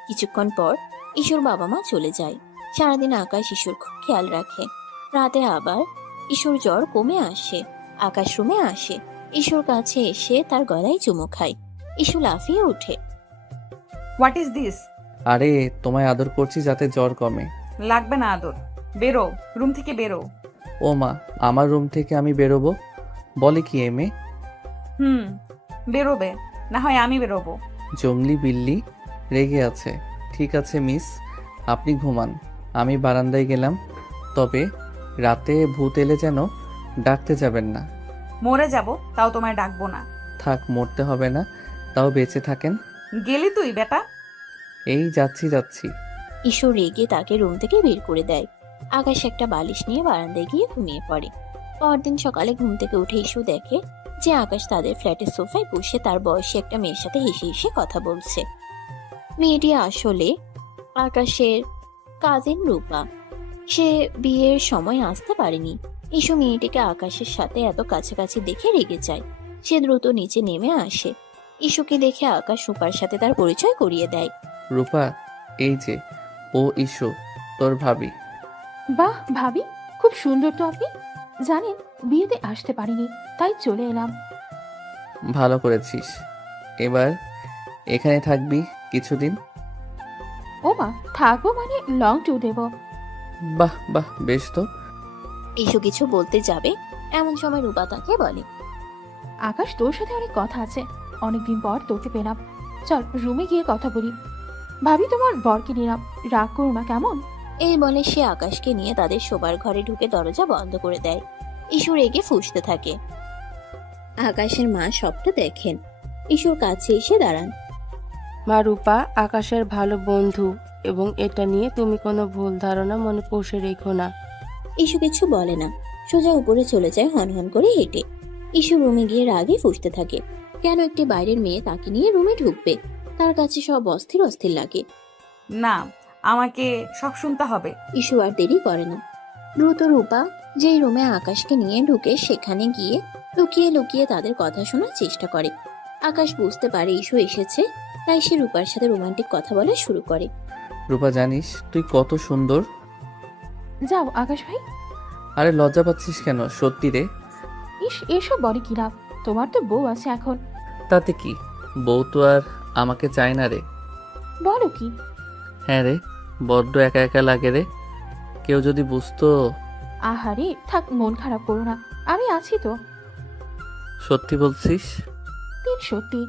কিছুক্ষণ পর ইসুর বাবা মা চলে যায়। সারাদিন আকাশ ইসুর খুব খেয়াল রাখে। রাতে আবার ইসুর জ্বর কমে আসে। আকাশ রুমে আসে। ইসুর কাছে এসে তার গলায় চুমু খায়। ইসু লাফিয়ে ওঠে। What is this? আরে, তোমায় আদর করছি যাতে জ্বর কমে। লাগবে না আদর, বেরো, রুম থেকে বেরো। ও মা, আমার রুম থেকে আমি বেরোবো? বলে কি এমে? বেরোবে, না হয় আমি বেরোবো। জঙ্গলি বিল্লি রেগে আছে। ঠিক আছে মিস, আপনি ঘুমান, আমি বারান্দায় গেলাম। তবে রাতে ভূত এলে যেন ডাকতে যাবেন না। মরে যাব তাও তোমায় ডাকবো না। থাক, মরতে হবে না, তাও বেঁচে থাকেন। গেলি তুই বেটা? এই যাচ্ছি। ইসু রেগে তাকে রুম থেকে বের করে দেয়। আকাশ একটা বালিশ নিয়ে বারান্দায় গিয়ে ঘুমিয়ে পড়ে। পরদিন সকালে ঘুম থেকে উঠে ইসু দেখে যে আকাশ তাদের ফ্ল্যাটের সোফায় বসে তার বয়সী একটা মেয়ের সাথে হেসে হেসে কথা বলছে। মেয়েটি আসলে আকাশের কাজিন রূপা। সে বিয়ের সময় আসতে পারেনি। ইসু মেয়েটিকে আকাশের সাথে এত কাছাকাছি দেখে রেগে যায়। সে দ্রুত নিচে নেমে আসে। ইসুকে দেখে আকাশ রূপার সাথে তার পরিচয় করিয়ে দেয়। রূপা, এই যে ও ইস্যু, তোর ভাবি। বাহ ভাবি, খুব সুন্দর তো আপনি। জানেন বিয়েতে আসতে পারিনি, তাই চলে এলাম। ভালো করেছিস। এবার এখানে থাকবি কিছুদিন? ও মা, থাকবো মানে লং ট্যুর দেব। বাহ, বেশ তো। ইসু কিছু বলতে যাবে এমন সময় রূপা তাকে বলে, আকাশ, তোর সাথে অনেক কথা আছে। অনেকদিন পর তোকে পেলাম, চল রুমে গিয়ে কথা বলি। ভাবি, তোমার বরকে নিলাম, রাগ করো না কেমন? এই বলে সে আকাশকে নিয়ে তাদের শোবার ঘরে ঢুকে দরজা বন্ধ করে দেয়। ইসু রেগে ফুঁসতে থাকে। আকাশের মা সবটা দেখেন। ইসুর কাছে এসে দাঁড়ান। মা রূপা আকাশের ভালো বন্ধু, এবং এটা নিয়ে তুমি কোনো ভুল ধারণা মনে পুষে রেখো না। ইসু কিছু বলে না, সোজা উপরে চলে যায় হনহন করে হেঁটে। ইসু রুমে গিয়ে রাগে ফুঁসতে থাকে। কেন একটি বাইরের মেয়ে তাকে নিয়ে রুমে ঢুকবে? তার কাছে সব অস্থির অস্থির লাগে। না, আমাকে সব শুনতে হবে। ইসু আর দেরি করে না। দ্রুত রূপা যেই রুমে আকাশকে নিয়ে ঢুকে সেখানে গিয়ে লুকিয়ে লুকিয়ে তাদের কথা শোনার চেষ্টা করে। আকাশ বুঝতে পারে ইসু এসেছে, তাই সে রূপার সাথে রোমান্টিক কথা বলা শুরু করে। রূপা, জানিস তুই কত সুন্দর? যাও আকাশ ভাই। আরে লজ্জা পাচ্ছিস কেন? সত্যি রে। এসব বলে কি লাভ? তোমার তো বউ আছে এখন। তাতে কি, বউ তো আর আমাকে চায় না রে। বলো কি? হ্যাঁ রে, বড্ড একা একা লাগে রে। কেউ যদি বুঝতো। আহারে থাক, মন খারাপ করো না, আমি আছি তো। সত্যি বলছিস? সত্যি।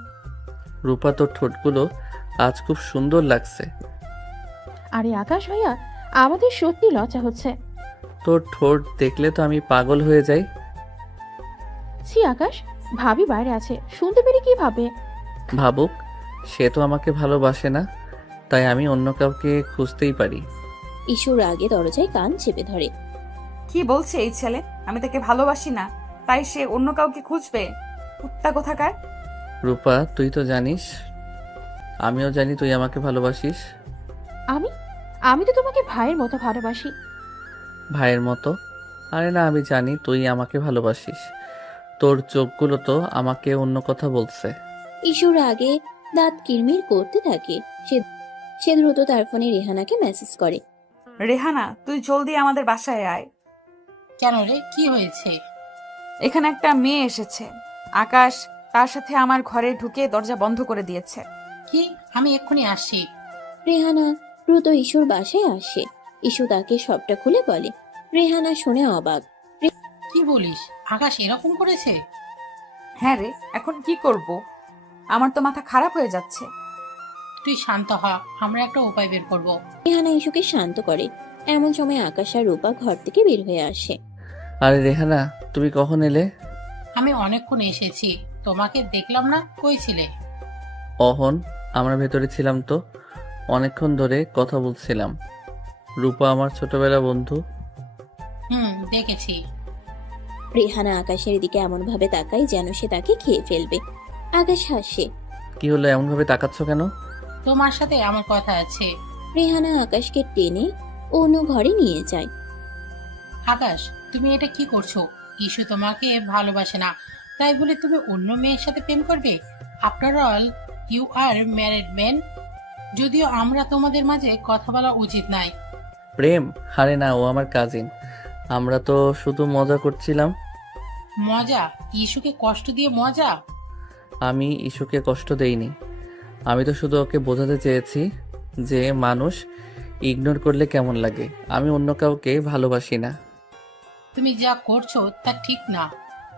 রূপা, তোর ঠোঁটগুলো আজ খুব সুন্দর লাগছে। আরে আকাশ ভাইয়া, আমাদের সত্যি লজ্জা হচ্ছে। তোর ঠোঁট দেখলে তো আমি পাগল হয়ে যাই। ছি আকাশ, ভাবি বাইরে আছে, শুনতে পেরে কি ভাবে? ভাবুক, সে তো আমাকে ভালোবাসে না, তাই আমি অন্য কাউকে খুঁজতেই পারি। ইস্যুর আগে দরজায় কান চেপে ধরে। কি বলছে এই ছেলে? আমি তাকে ভালোবাসি না, তাই সে অন্য কাউকে খুঁজবে? কুত্তা কোথাকার! রূপা, তুই তো জানিস, আমিও জানি তুই আমাকে ভালোবাসিস। আমি আমি তো তোমাকে ভাইয়ের মতো ভালোবাসি। ভাইয়ের মতো? আরে না, আমি জানি তুই আমাকে ভালোবাসিস। তোর চোখগুলো তো আমাকে অন্য কথা বলছে। ইস্যুর আগে দাঁত কিরমির করতে থাকে। সে সে দ্রুত তার ফোনে রেহানাকে মেসেজ করে। রেহানা, তুই জলদি আমাদের বাসায় আয়। কেন রে, কি হয়েছে? এখানে একটা মেয়ে এসেছে। আকাশ তার সাথে আমার ঘরে ঢুকে দরজা বন্ধ করে দিয়েছে। কি? আমি এক্ষুনি আসছি। রেহানা দ্রুত ইস্যুর বাসায় আসে। ইস্যু তাকে সবটা খুলে বলে। রেহানা শুনে অবাক। কি বলিস? আকাশ এরকম করেছে? হ্যাঁ রে, এখন কি করব? আমার তো মাথা খারাপ হয়ে যাচ্ছে। তুই শান্ত হ, আমরা একটা উপায় বের করব। রেহানা ইস্যুকে শান্ত করে। এমন সময় আকাশ আর রূপা ঘর থেকে বের হয়ে আসে। আরে রেহানা, তুমি কখন এলে? আমি অনেকক্ষণ এসেছি, তোমাকে দেখলাম না, কই ছিলে? অহন, আমরা ভেতরে ছিলাম তো, অনেকক্ষণ ধরে কথা বলছিলাম। রূপা আমার ছোটবেলা বন্ধু। দেখেছি। রেহানা আকাশের দিকে এমন ভাবে তাকায় যেন সে তাকে খেয়ে ফেলবে। আকাশ হাসে। কি হলো, এমনভাবে তাকাচ্ছ কেন? তোমার সাথে আমার কথা আছে। রেহানা আকাশকে টেনে অন্য ঘরে নিয়ে যায়। আকাশ, তুমি এটা কি করছো? ইস্যু তোমাকে ভালোবাসে না, তাই বলে তুমি অন্য মেয়ের সাথে প্রেম করবে? After all you are married man. যদিও আমরা তোমাদের মাঝে কথা বলা উচিত নাই। প্রেম? আরে না, ও আমার কাজিন। আমরা তো শুধু মজা করছিলাম। মজা? ইস্যুকে কষ্ট দিয়ে মজা? আমি ইস্যুকে কষ্ট দেইনি। আমি তো শুধু ওকে বোঝাতে চেয়েছি যে মানুষ ইগনোর করলে কেমন লাগে। আমি অন্য কাউকে ভালোবাসি না। তুমি যা করছো তা ঠিক না।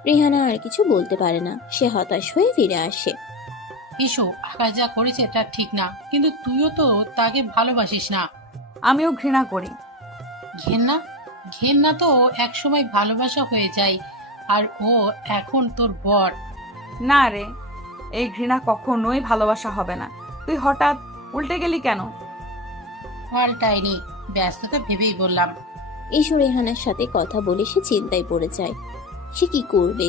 রেহানা আর কিছু বলতে পারে না। সে হতাশ হয়ে ফিরে আসে। ইস্যু, আকাশ যা করেছে তা ঠিক না, কিন্তু তুইও তো তাকে ভালোবাসিস না। আমিও ঘৃণা করি। ঘেন্না? ঘেন্না তো একসময় ভালোবাসা হয়ে যায়, আর ও এখন তোর বর। না রে, এই ঘৃণা কখনোই ভালোবাসা হবে না। তুই হঠাৎ উল্টে গেলি কেন? পাল্টাইনি, ব্যস্ততা ভেবেই বললাম। ইস্যু রেহানার সাথে কথা বলে সে চিন্তায় পড়ে যায়। সে কি করবে?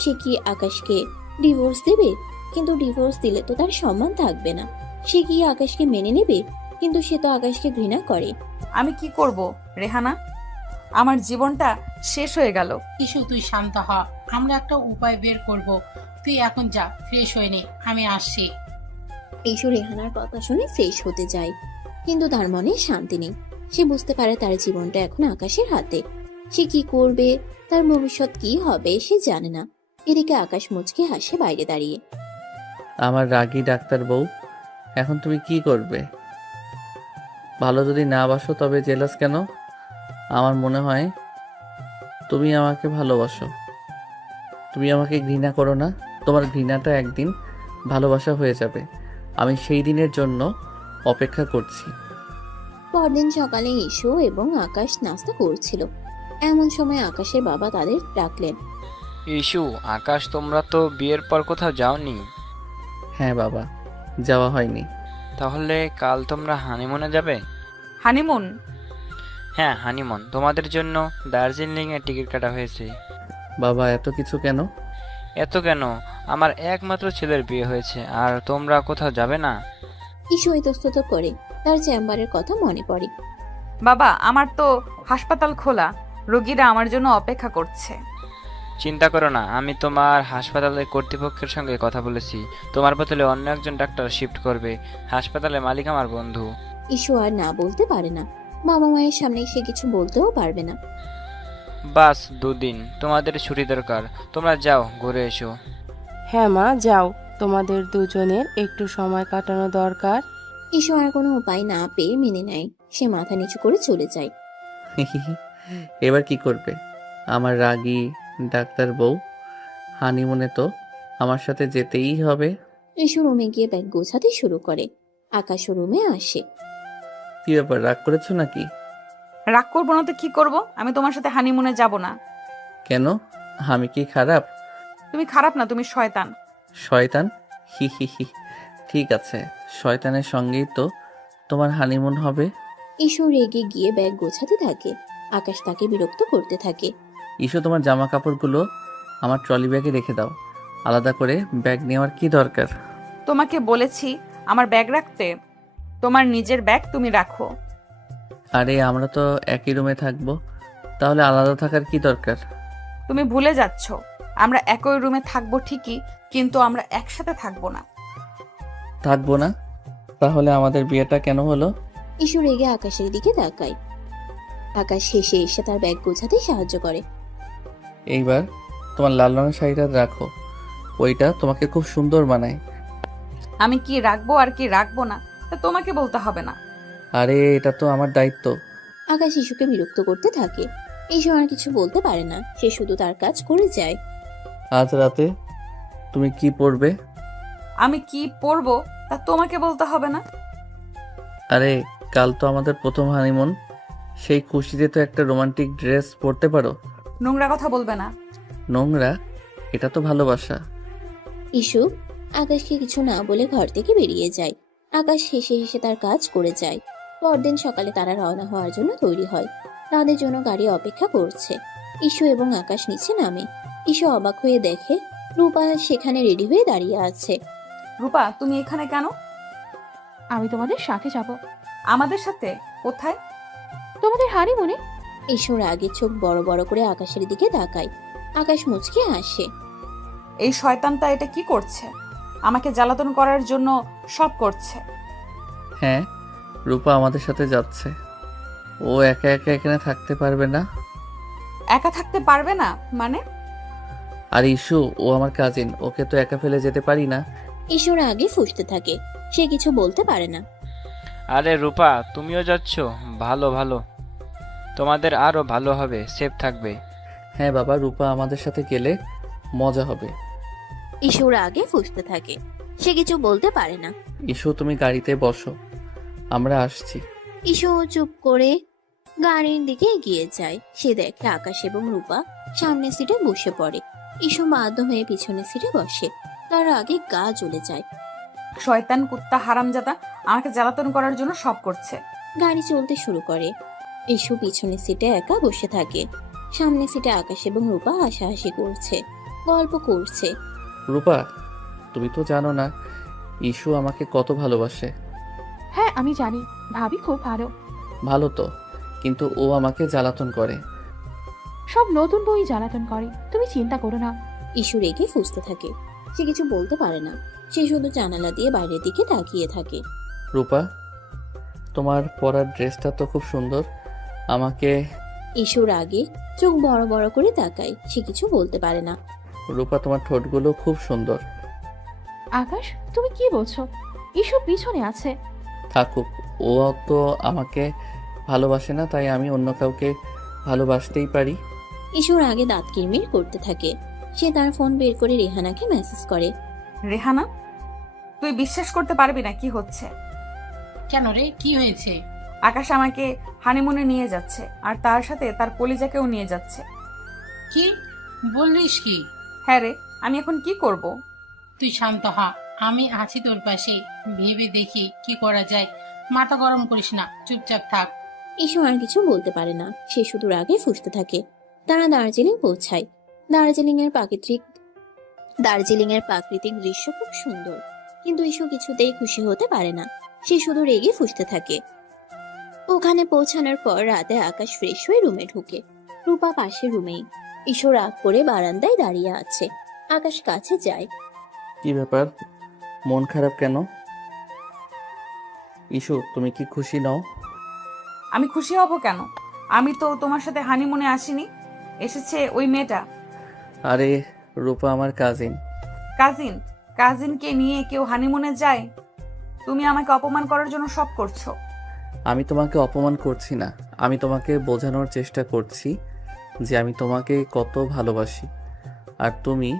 সে কি আকাশকে ডিভোর্স দেবে? কিন্তু ডিভোর্স দিলে তো তার সম্মান থাকবে না। সে কি আকাশকে মেনে নেবে? কিন্তু সে তো আকাশকে ঘৃণা করে। আমি কি করব রেহানা? আমার জীবনটা শেষ হয়ে গেল। ইস্যু, তুই শান্ত হ, আমরা একটা উপায় বের করব। তুই এখন যা, ফ্রেশ হয়ে নে, আমি আসছি। ইস্যু রেহানার কথা শুনে ফ্রেশ হতে যায়, কিন্তু তার মনে শান্তি নেই। সে বুঝতে পারে তার জীবনটা এখন আকাশের হাতে। সে কি করবে, তার ভবিষ্যৎ কি হবে সে জানে না। এদিকে আকাশ মুচকে হাসে বাইরে দাঁড়িয়ে। আমার রাগী ডাক্তার বউ, এখন তুমি কি করবে? ভালো যদি না বাসো তবে জেলাস কেন? আমার মনে হয় তুমি আমাকে ভালোবাসো। তুমি আমাকে ঘৃণা করো না। তোমার ঘৃণাটা একদিন ভালোবাসা হয়ে যাবে। আমি সেই দিনের জন্য অপেক্ষা করছি। পরদিন সকালে ইস্যু এবং আকাশ নাস্তা করছিল। এমন সময় আকাশের বাবা তাদের ডাকলেন। ইস্যু, আকাশ, তোমরা তো বিয়ের পর কোথাও যাওনি। হ্যাঁ বাবা, যাওয়া হয়নি। তাহলে কাল তোমরা হানিমুনে যাবে? হানিমুন? হ্যাঁ, হানিমুন। তোমাদের জন্য দার্জিলিংয়ের টিকিট কাটা হয়েছে। বাবা, এত কিছু কেন? এত কেন? আমার একমাত্র ছেলের বিয়ে হয়েছে, আর তোমরা কোথাও যাবে না? ইস্যু ইতস্তত করে। তার চেম্বারের কথা মনে পড়ে। বাবা, আমার তো হাসপাতাল খোলা, রোগীরা আমার জন্য অপেক্ষা করছে। চিন্তা করো না, আমি তোমার হাসপাতালের কর্তৃপক্ষের সঙ্গে কথা বলেছি। তোমার বদলে অন্য একজন ডাক্তার শিফট করবে। হাসপাতালের মালিক আমার বন্ধু। ইস্যু আর না বলতে পারে না। বাবা মায়ের সামনে সে কিছু বলতেও পারবে না। বাস 2 দিন, তোমাদের ছুটি দরকার। তোমরা যাও, ঘুরে এসো। হ্যাঁ মা, যাও, তোমাদের দুজনের একটু সময় কাটানো দরকার। ইস্যু আর কোনো উপায় না পেয়ে মেনে নেয়। সে মাথা নিচু করে চলে যায়। এবার কি করবে আমার রাগী ডাক্তার বউ? হানিমুনে তো আমার সাথে যেতেই হবে। ঈশু রুমে গিয়ে ব্যাগ গোছাতে শুরু করে। আকাশ রুমে আসে। কি ব্যাপার, রাগ করেছো নাকি? রাগ করবো না তো কি করব? আমি তোমার সাথে হানিমুনে যাব না। কেন? আমি কি খারাপ? তুমি খারাপ না, তুমি শয়তান। শয়তান? হি হি হি। ঠিক আছে, শয়তানের সঙ্গেই তো তোমার হানিমুন হবে। ঈশু রেগে গিয়ে ব্যাগ গোছাতে থাকে। আকাশ তাকে বিরক্ত করতে থাকে। ঈশো, তোমার জামা কাপড়গুলো আমার ট্রলি ব্যাগে রেখে দাও। আলাদা করে ব্যাগ নেওয়ার কি দরকার? তোমাকে বলেছি আমার ব্যাগ রাখতে। তোমার নিজের ব্যাগ তুমি রাখো। আরে আমরা তো একই রুমে থাকবো, তাহলে আলাদা থাকার কি দরকার? তুমি ভুলে যাচ্ছ, আমরা একই রুমে থাকবো ঠিকই, কিন্তু আমরা একসাথে থাকবো না। থাকবো না? তাহলে আমাদের বিয়েটা কেন হলো? ঈশু রেগে আকাশের দিকে তাকায়। আকাশ হেসে এসে তার ব্যাগ গোছাতে সাহায্য করে। এইবার তোমার লাল রঙের শাড়িটা রাখো, ওইটা তোমাকে খুব সুন্দর মানায়। আমি কি রাখবো আর কি রাখবো না তা তোমাকে বলতে হবে না। আরে এটা তো আমার দায়িত্ব। আকাশ ঈশুকে বিরক্ত করতে থাকে। ঈশু আর কিছু বলতে পারে না, সে শুধু তার কাজ করে যায়। আজ রাতে তুমি কি পরবে? আমি কি পরবো তা তোমাকে বলতে হবে না। আরে কাল তো আমাদের প্রথম হানিমুন, সেই খুশিতে তো একটা রোমান্টিক ড্রেস পরতে পারো। নোংরা কথা বলবে না। নোংরা? এটা তো ভালোবাসা। ঈশু আকাশকে কিছু না বলে ঘর থেকে বেরিয়ে যায়। আকাশ হেসে হেসে তার কাজ করে যায়। পরদিন সকালে তারা রওনা হওয়ার জন্য তৈরি হয়। তাদের জন্য গাড়ি অপেক্ষা করছে। ঈশু এবং আকাশ নিচে নামে। ঈশু অবাক হয়ে দেখে রূপা সেখানে রেডি হয়ে দাঁড়িয়ে আছে। রূপা, তুমি এখানে কেন? আমি তোমাদের সাথে যাব। আমাদের সাথে? কোথায়? তোমাদের হানিমুনে। ঈশুর আগে চোখ বড় বড় করে আকাশের দিকে তাকায়। আকাশ মুচকে হাসে। এই শয়তানটা এটা কি করছে? আমাকে জ্বালাতন করার জন্য সব করছে। হ্যাঁ, রূপা আমাদের সাথে যাচ্ছে। ও একা একা এখানে থাকতে পারবে না। একা থাকতে পারবে না মানে? আর ইস্যু, ও আমার কাজিন, ওকে তো একা ফেলে যেতে পারি না। ঈশুর আগে ফুঁসতে থাকে। সে কিছু বলতে পারে না। আরে রূপা, তুমিও যাচ্ছ? ভালো ভালো, তোমাদের আরো ভালো হবে, সেফ থাকবে। হ্যাঁ বাবা, রূপা আমাদের সাথে গেলে মজা হবে। ঈশুর আগে ফুঁসতে থাকে। সে কিছু বলতে পারে না। ইস্যু, তুমি গাড়িতে বসো, আমরা আসছি। ঈশু চুপ করে গাড়ির দিকে এগিয়ে যায়। সে দেখে আকাশ এবং রূপা সামনের সিটে বসে পড়ে। ঈশু বাধ্য হয়ে পিছনের সিটে বসে। তার আগে গা জ্বলে যায়। শয়তান কুত্তা হারামজাদা আমাকে জ্বালাতন করার জন্য সব করছে। গাড়ি চলতে শুরু করে। ঈশু পিছনের সিটে একা বসে থাকে। সামনের সিটে আকাশ এবং রূপা হাসাহাসি করছে, গল্প করছে। রূপা, তুমি তো জানো না ইস্যু আমাকে কত ভালোবাসে। হ্যাঁ আমি জানি, ভাবি খুব ভালো। ভালো তো, কিন্তু ও আমাকে জ্বালাতন করে। সব নতুন বই জ্বালাতন করে, তুমি চিন্তা করো না। ঈশু রেগে ফুঁসতে থাকে। সে কিছু বলতে পারে না। সে শুধু জানালা দিয়ে বাইরের দিকে তাকিয়ে থাকে। রূপা, তোমার পরার ড্রেসটা তো খুব সুন্দর, আমাকে। ঈশুর আগে চোখ বড় বড় করে তাকায়। সে কিছু বলতে পারে না। রূপা, তোমার ঠোঁটগুলো খুব সুন্দর। আকাশ, তুমি কি বলছো? ঈশু পিছনে আছে। থাকুক, ও তো আমাকে ভালোবাসে না, তাই আমি অন্য কাউকে ভালোবাসতেই পারি। ঈশুর আগে দাঁত কিরমির করতে থাকে। সে তার ফোন বের করে রেহানাকে মেসেজ করে। রেহানা, তুই বিশ্বাস করতে পারবি না কি হচ্ছে। কেন রে, কি হয়েছে? আকাশ আমাকে হানিমুনে নিয়ে যাচ্ছে, আর তার সাথে তার কলিজাকেও নিয়ে যাচ্ছে। কি বললিস কি? হ্যাঁ রে, আমি এখন কি করব? তুই শান্ত হ, আমি আছি তোর পাশে। ভেবে দেখি কি করা যায়। মাথা গরম করিস না, চুপচাপ থাক। ঈশু আর কিছু বলতে পারে না। সে শুধু রাগে ফুঁসতে থাকে। তারা দার্জিলিং পৌঁছায়। দার্জিলিং এর প্রাকৃতিক দৃশ্য খুব সুন্দর, কিন্তু ঈশু কিছুতেই খুশি হতে পারে না। সে শুধু রেগে ফুঁসতে থাকে। ওখানে পৌঁছানোর পর রাতে আকাশ ফ্রেশ হয়ে রুমে ঢুকে। রূপা পাশে রুমেই। ঈশু রাগ করে বারান্দায় দাঁড়িয়ে আছে। আকাশ কাছে যায়। কি ব্যাপার, মন খারাপ কেন? ইস্যু, তুমি কি খুশি নও? আমি খুশি হব কেন? আমি তো তোমার সাথে হানিমুনে আসিনি, এসেছে ওই মেয়েটা। আরে রূপা আমার কাজিন। কাজিন? কাজিনকে নিয়ে কেউ হানিমুনে যায়? তুমি আমাকে অপমান করার জন্য সব করছো। আমি তোমাকে অপমান করছি না, আমি তোমাকে বোঝানোর চেষ্টা করছি যে আমি তোমাকে কত ভালোবাসি। আর তুমি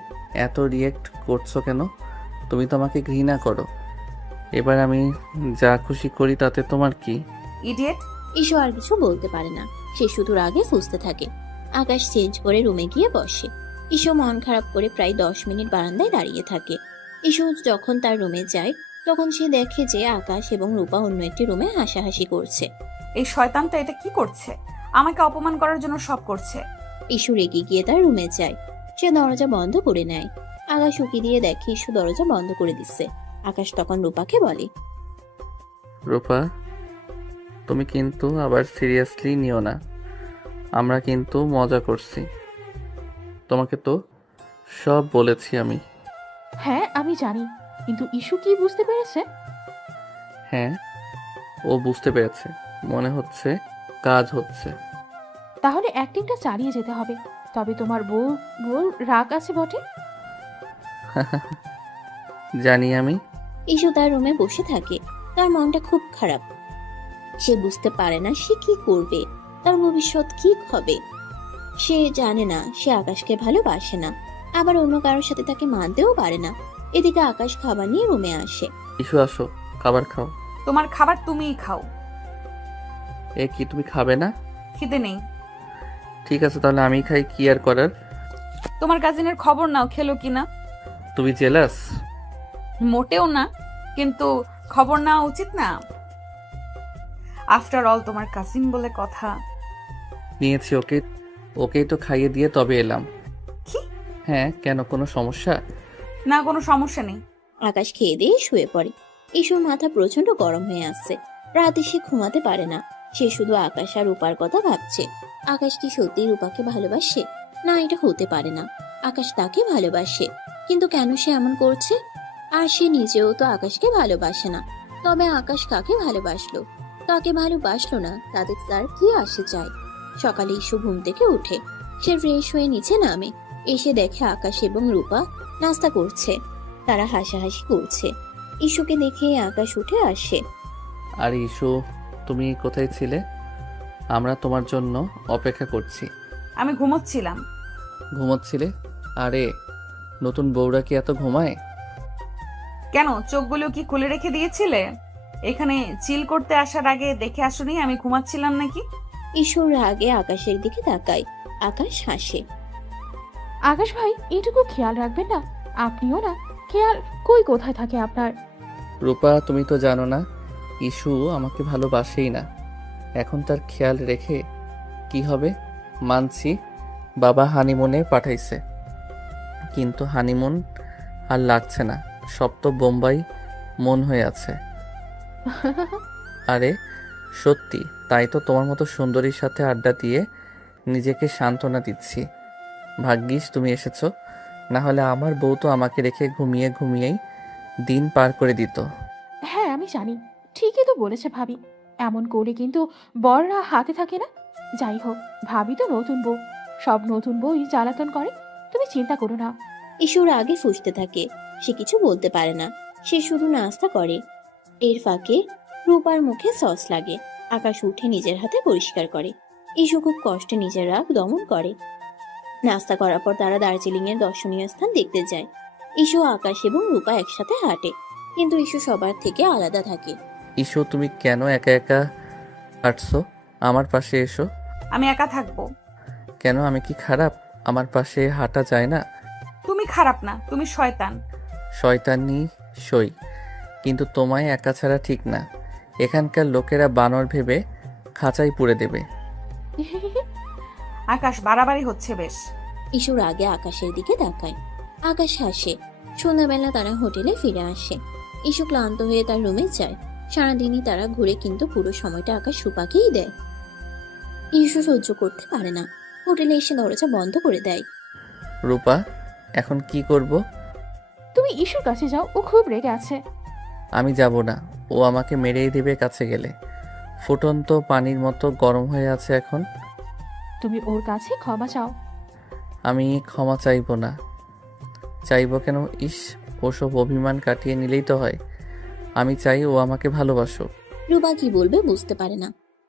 এত রিয়েক্ট করছো কেন? তুমি তো আমাকে ঘৃণা করো। এবার আমি যা খুশি করি তাতে তোমার কি? ইডিয়েট। ঈশু আর কিছু বলতে পারে না, সে শুধু রাগে ফুঁসতে থাকে। আকাশ চেঞ্জ করে রুমে গিয়ে বসে। ঈশু মন খারাপ করে প্রায় 10 মিনিট বারান্দায় দাঁড়িয়ে থাকে। ঈশু যখন তার রুমে যায় তখন সে দেখে যে আকাশ এবং রূপা অন্য একটি রুমে হাসাহাসি করছে। এই শয়তানটা এটা কি করছে? আমাকে অপমান করার জন্য সব করছে। ঈশু রেগে গিয়ে তার রুমে যায়। সে দরজা বন্ধ করে নেয়। আকাশ উকি দিয়ে দেখে ঈশু দরজা বন্ধ করে দিচ্ছে। আকাশ তখন রূপাকে বলে, রূপা, তুমি কিন্তু আবার সিরিয়াসলি নিও না। আমরা কিন্তু মজা করছি। তোমাকে তো সব বলেছি আমি। হ্যাঁ আমি জানি, কিন্তু ইস্যু কি বুঝতে পেরেছে? হ্যাঁ, ও বুঝতে পেরেছে। মনে হচ্ছে কাজ হচ্ছে। তাহলে অ্যাক্টিংটা চালিয়ে যেতে হবে। তবে তোমার বউ রাগ আছে বটে। জানি আমি। ঈশু তার রুমে বসে থাকে। তার মনটা খুব খারাপ। সে বুঝতে পারে না সে কি করবে, তার ভবিষ্যৎ কি হবে। সে জানে না সে আকাশকে ভালোবাসে না, আবার অন্য কারোর সাথে তাকে মানতেও পারে না। এদিকে আকাশ খাবার নিয়ে রুমে আসে। ইস্যু আসো, খাবার খাও। তোমার খাবার তুমিই খাও। এ কি, তুমি খাবে না? খিদে নেই। ঠিক আছে, তাহলে আমি খাই। কি আর করার। তোমার কাজিনের খবর নাও, খেলো কিনা। তুমি জেলাস? মোটেও না, কিন্তু খবর নেওয়া উচিত না? আফটার অল তোমার কাজিন বলে কথা। নিয়েছি ওকে। ওকেই তো খাইয়ে দিয়ে তবে এলাম। কি? হ্যাঁ, কেন কোনো সমস্যা? না, কোনো সমস্যা নেই। আকাশ খেয়ে দিয়ে শুয়ে পড়ে। ঈশুর মাথা প্রচন্ড গরম হয়ে আসছে। রাতে সে ঘুমাতে পারে না। সে শুধু আকাশ আর রূপার কথা ভাবছে। আকাশ কি সত্যি রূপাকে ভালোবাসে? না, এটা হতে পারে না। আকাশ তাকে ভালোবাসে, কিন্তু কেন সে এমন করছে? আর সে নিজেও তো আকাশকে ভালোবাসে না। তবে আকাশ কাকে ভালোবাসলো, কাকে ভালোবাসলো না, তাদের তার কি আসে যায়। সকালে ঈশু ঘুম থেকে উঠে। সে ফ্রেশ হয়ে নিচে নামে। এসে দেখে আকাশ এবং রূপা নাস্তা করছে। তারা হাসাহাসি করছে। ঈশুকে দেখে আকাশ উঠে আসে। আর ইস্যু, তুমি কোথায় ছিলে? আমরা তোমার জন্য অপেক্ষা করছি। আমি ঘুমোচ্ছিলাম। ঘুমোচ্ছিলে? আরে, নতুন বউরা কি এত ঘুমায়? কেন, চোখগুলো কি খুলে রেখে দিয়েছিলে? এখানে চিল করতে আসার আগে দেখে আসোনি আমি ঘুমাচ্ছিলাম নাকি? ঈশুর রাগে আকাশের দিকে তাকায়। আকাশ হাসে। আকাশ ভাই, এটুকু খেয়াল রাখবেন না? আপনিও না, খেয়াল কোথায় থাকে আপনার? রূপা, তুমি তো জানো না ইস্যু আমাকে ভালোবাসেই না। এখন তার খেয়াল রেখে কি হবে? মানছি বাবা হানিমুনে পাঠাইছে, কিন্তু হানিমুন আর লাগছে না। সব তো বোম্বাই মন হয়ে আছে। আরে সত্যি, তাই তো তোমার মতো সুন্দরীর সাথে আড্ডা দিয়ে নিজেকে সান্ত্বনা দিচ্ছি। ভাগ্যিস তুমি এসেছো, না হলে আমার বউ তো আমাকে রেখে ঘুমিয়েই দিন পার করে দিত। হ্যাঁ আমি জানি, ঠিকই তো বলেছে ভাবি। এমন করে কিন্তু বররা হাতে থাকে না। যাই হোক, ভাবি তো নতুন বউ, সব নতুন বউই জ্বালাতন করে। তুমি চিন্তা করো না। ঈশুর আগে ফুঁসতে থাকে। সে কিছু বলতে পারে না, সে শুধু নাস্তা করে। এর ফাঁকে রূপার মুখে সস লাগে। আকাশ উঠে নিজের হাতে পরিষ্কার করে। ঈশু খুব কষ্টে নিজের রাগ দমন করে। নাস্তা করার পর তারা দার্জিলিং এর দর্শনীয় স্থান দেখতে যায়। ঈশু, আকাশ এবং রূপা একসাথে হাঁটে, কিন্তু ঈশু সবার থেকে আলাদা থাকে। ইস্যু, তুমি কেন একা একা হাঁটছো? আমার পাশে এসো। আমি একা থাকবো? কেন, আমি কি খারাপ? আমার পাশে হাঁটা যায় না? তুমি খারাপ না, তুমি শয়তান। শয়তানি সই, কিন্তু তোমায় একা ছাড়া ঠিক না। এখানকার লোকেরা বানর ভেবে খাঁচাই পুড়ে দেবে। আকাশ, বাড়াবাড়ি হচ্ছে বেশ। ঈশুর আগে আকাশের দিকে তাকায়। আকাশ হাসে। সন্ধ্যাবেলা তারা হোটেলে ফিরে আসে। ঈশু ক্লান্ত হয়ে তার রুমে যায়। সারাদিনই তারা ঘুরে, কিন্তু পুরো সময়টা আকাশ রূপাকেই দেয়। ঈশু সহ্য করতে পারে না। হোটেলে এসে দরজা বন্ধ করে দেয়। রূপা, এখন কি করব? তুমি ঈশুর কাছে যাও, ও খুব রেগে আছে। আমি যাব না, ও আমাকে মেরেই দেবে কাছে গেলে। ফুটন্ত পানির মতো গরম হয়ে আছে এখন। তুমি ওর কাছে ক্ষমা চাও। আমি ক্ষমা চাইবো না। চাইবো কেন? ইস, ওসব অভিমান কাটিয়ে নিলেই তো হয়। আমি চাই ও আমাকে ভালোবাসুক। রূপা কি বলবে বুঝতে পারে না।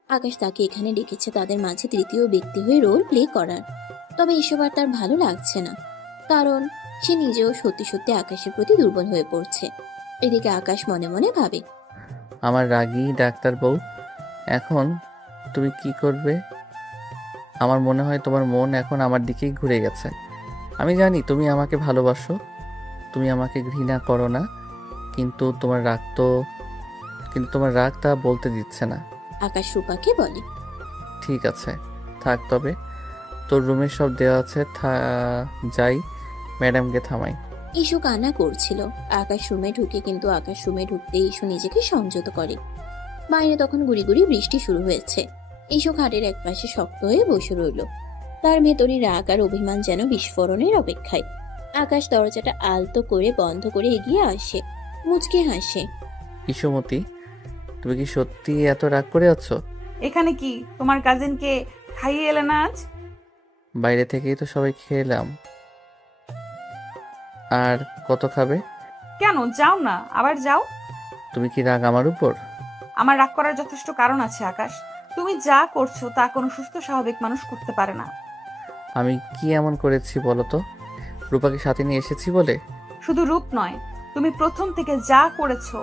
আকাশ তাকে এখানে ডেকেছে তাদের মাঝে তৃতীয় ব্যক্তি হয়ে রোল প্লে করার। তবে এসব আর তার ভালো লাগছে না। কারণ সে নিজেও সত্যি সত্যি আকাশের প্রতি দুর্বল হয়ে পড়ছে। এদিকে আকাশ মনে মনে ভাবে, আমার রাগী ডাক্তার বউ, এখন তুমি কি করবে? আমার মনে হয় তোমার মন এখন আমার দিকেই ঘুরে গেছে। আমি জানি তুমি আমাকে ভালোবাসো, তুমি আমাকে ঘৃণা করো না, কিন্তু তোমার রাগ তা বলতে দিচ্ছে না। আকাশ রূপাকে বলে, ঠিক আছে, থাক তবে। তোর রুমে সব দেওয়া আছে, যাই ম্যাডামকে থামাই। ইস্যু কান্না করছিল। আকাশ রুমে ঢুকে, কিন্তু আকাশ রুমে ঢুকতে ইস্যু নিজেকে সংযত করে। বাইরে তখন গুড়ি গুড়ি বৃষ্টি শুরু হয়েছে। ইস্যু খাটের একপাশে শক্ত হয়ে বসে রইল। তার ভেতরে রাগ আর অভিমান যেন বিস্ফোরণের অপেক্ষায়। আকাশ দরজাটা আলতো করে বন্ধ করে এগিয়ে আসে, মুচকে হাসে। ইসুমতি, তুমি কি সত্যি এত রাগ করে আছো? এখানে কি তোমার কাজিনকে খাইয়ে এলে না আজ? বাইরে থেকেই তো সবাই খেলাম। আর কত খাবে? কেন যাও না, আবার যাও। তুমি কি রাগ আমার উপর? আমার রাগ করার যথেষ্ট কারণ আছে আকাশ। তুমি যা করছো তা কোনো সুস্থ স্বাভাবিক মানুষ করতে পারে না। আমি কি এমন করেছি বলো তো? রূপাকে সাথে নিয়ে এসেছি বলে? শুধু রূপ নয়, তুমি প্রথম থেকে যা করেছো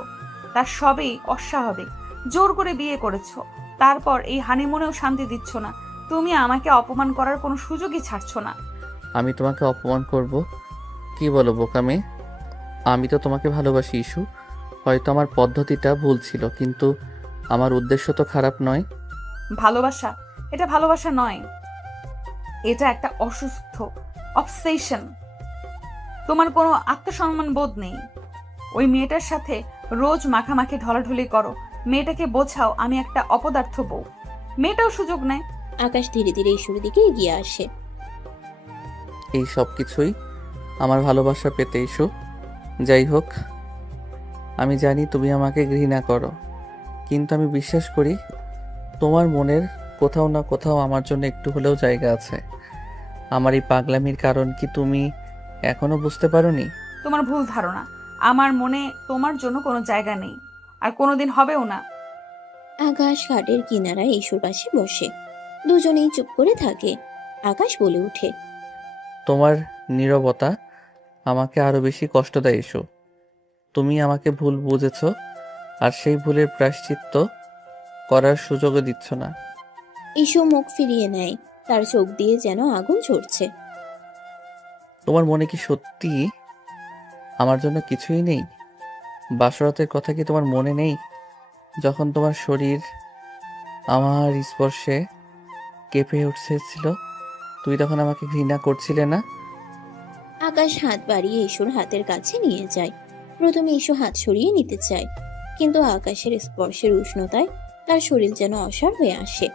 তার সবই অস্বাভাবিক। জোর করে বিয়ে করেছো, তারপর এই হানিমুনেও শান্তি দিচ্ছ না। তুমি আমাকে অপমান করার কোনো সুযোগই ছাড়ছো না। আমি তোমাকে অপমান করব? কি বলো বোকা মেয়ে? আমি তো তোমাকে ভালোবাসি ইস্যু। হয়তো আমার পদ্ধতিটা ভুল ছিল, কিন্তু আমার উদ্দেশ্য তো খারাপ নয়। ভালোবাসা, এটা ভালোবাসা নয়, এটা একটা অসুস্থ অবসেশন। তোমার কোনো আত্মসম্মান বোধ নেই। ওই মেয়েটার সাথে রোজ মাখামাখি ঢলাঢলি করো। মেয়েটাকে বোঝাও আমি একটা অপদার্থ বউ। মেয়েটাও সুযোগ নেয়। আকাশ ধীরে ধীরে ইস্যুর দিকে এগিয়ে আসে। এই সব কিছুই আমার ভালোবাসা পেতে ইস্যু। যাই হোক, আমি জানি তুমি আমাকে ঘৃণা করো, কিন্তু আমি বিশ্বাস করি তোমার মনের কোথাও না কোথাও আমার জন্য একটু হলেও জায়গা আছে। আমার এই পাগলামির কারণ কি তুমি এখনো বুঝতে পারোনি? তোমার ভুল ধারণা। আমার মনে তোমার জন্য কোনো জায়গা নেই, আর কোনোদিন হবেও না। আকাশ খাটের কিনারায় ইস্যুর পাশে বসে। দুজনেই চুপ করে থাকে। আকাশ বলে ওঠে, তোমার নীরবতা আমাকে আরো বেশি কষ্ট দেয় ইস্যু। তুমি আমাকে ভুল বুঝেছ, আর সেই ভুলের প্রায়শ্চিত্ত করার সুযোগও দিচ্ছ না। ইস্যু মুখ ফিরিয়ে নেয়। তার চোখ দিয়ে যেন আগুন ঝরছে। তোমার মনে কি সত্যি আমার জন্য কিছুই নেই? বাসরাতের কথা কি তোমার মনে নেই? যখন তোমার শরীর আমার স্পর্শে কেঁপে উঠছিল, তুমি তখন আমাকে ঘৃণা করছিলে না? আকাশ হাত বাড়িয়ে ইস্যুর হাতের কাছে নিয়ে যায়। প্রথমে ইস্যু হাত সরিয়ে নিতে চায়, কিন্তু আকাশের স্পর্শের উষ্ণতায় তার শরীর যেন অসাড় হয়ে আসে।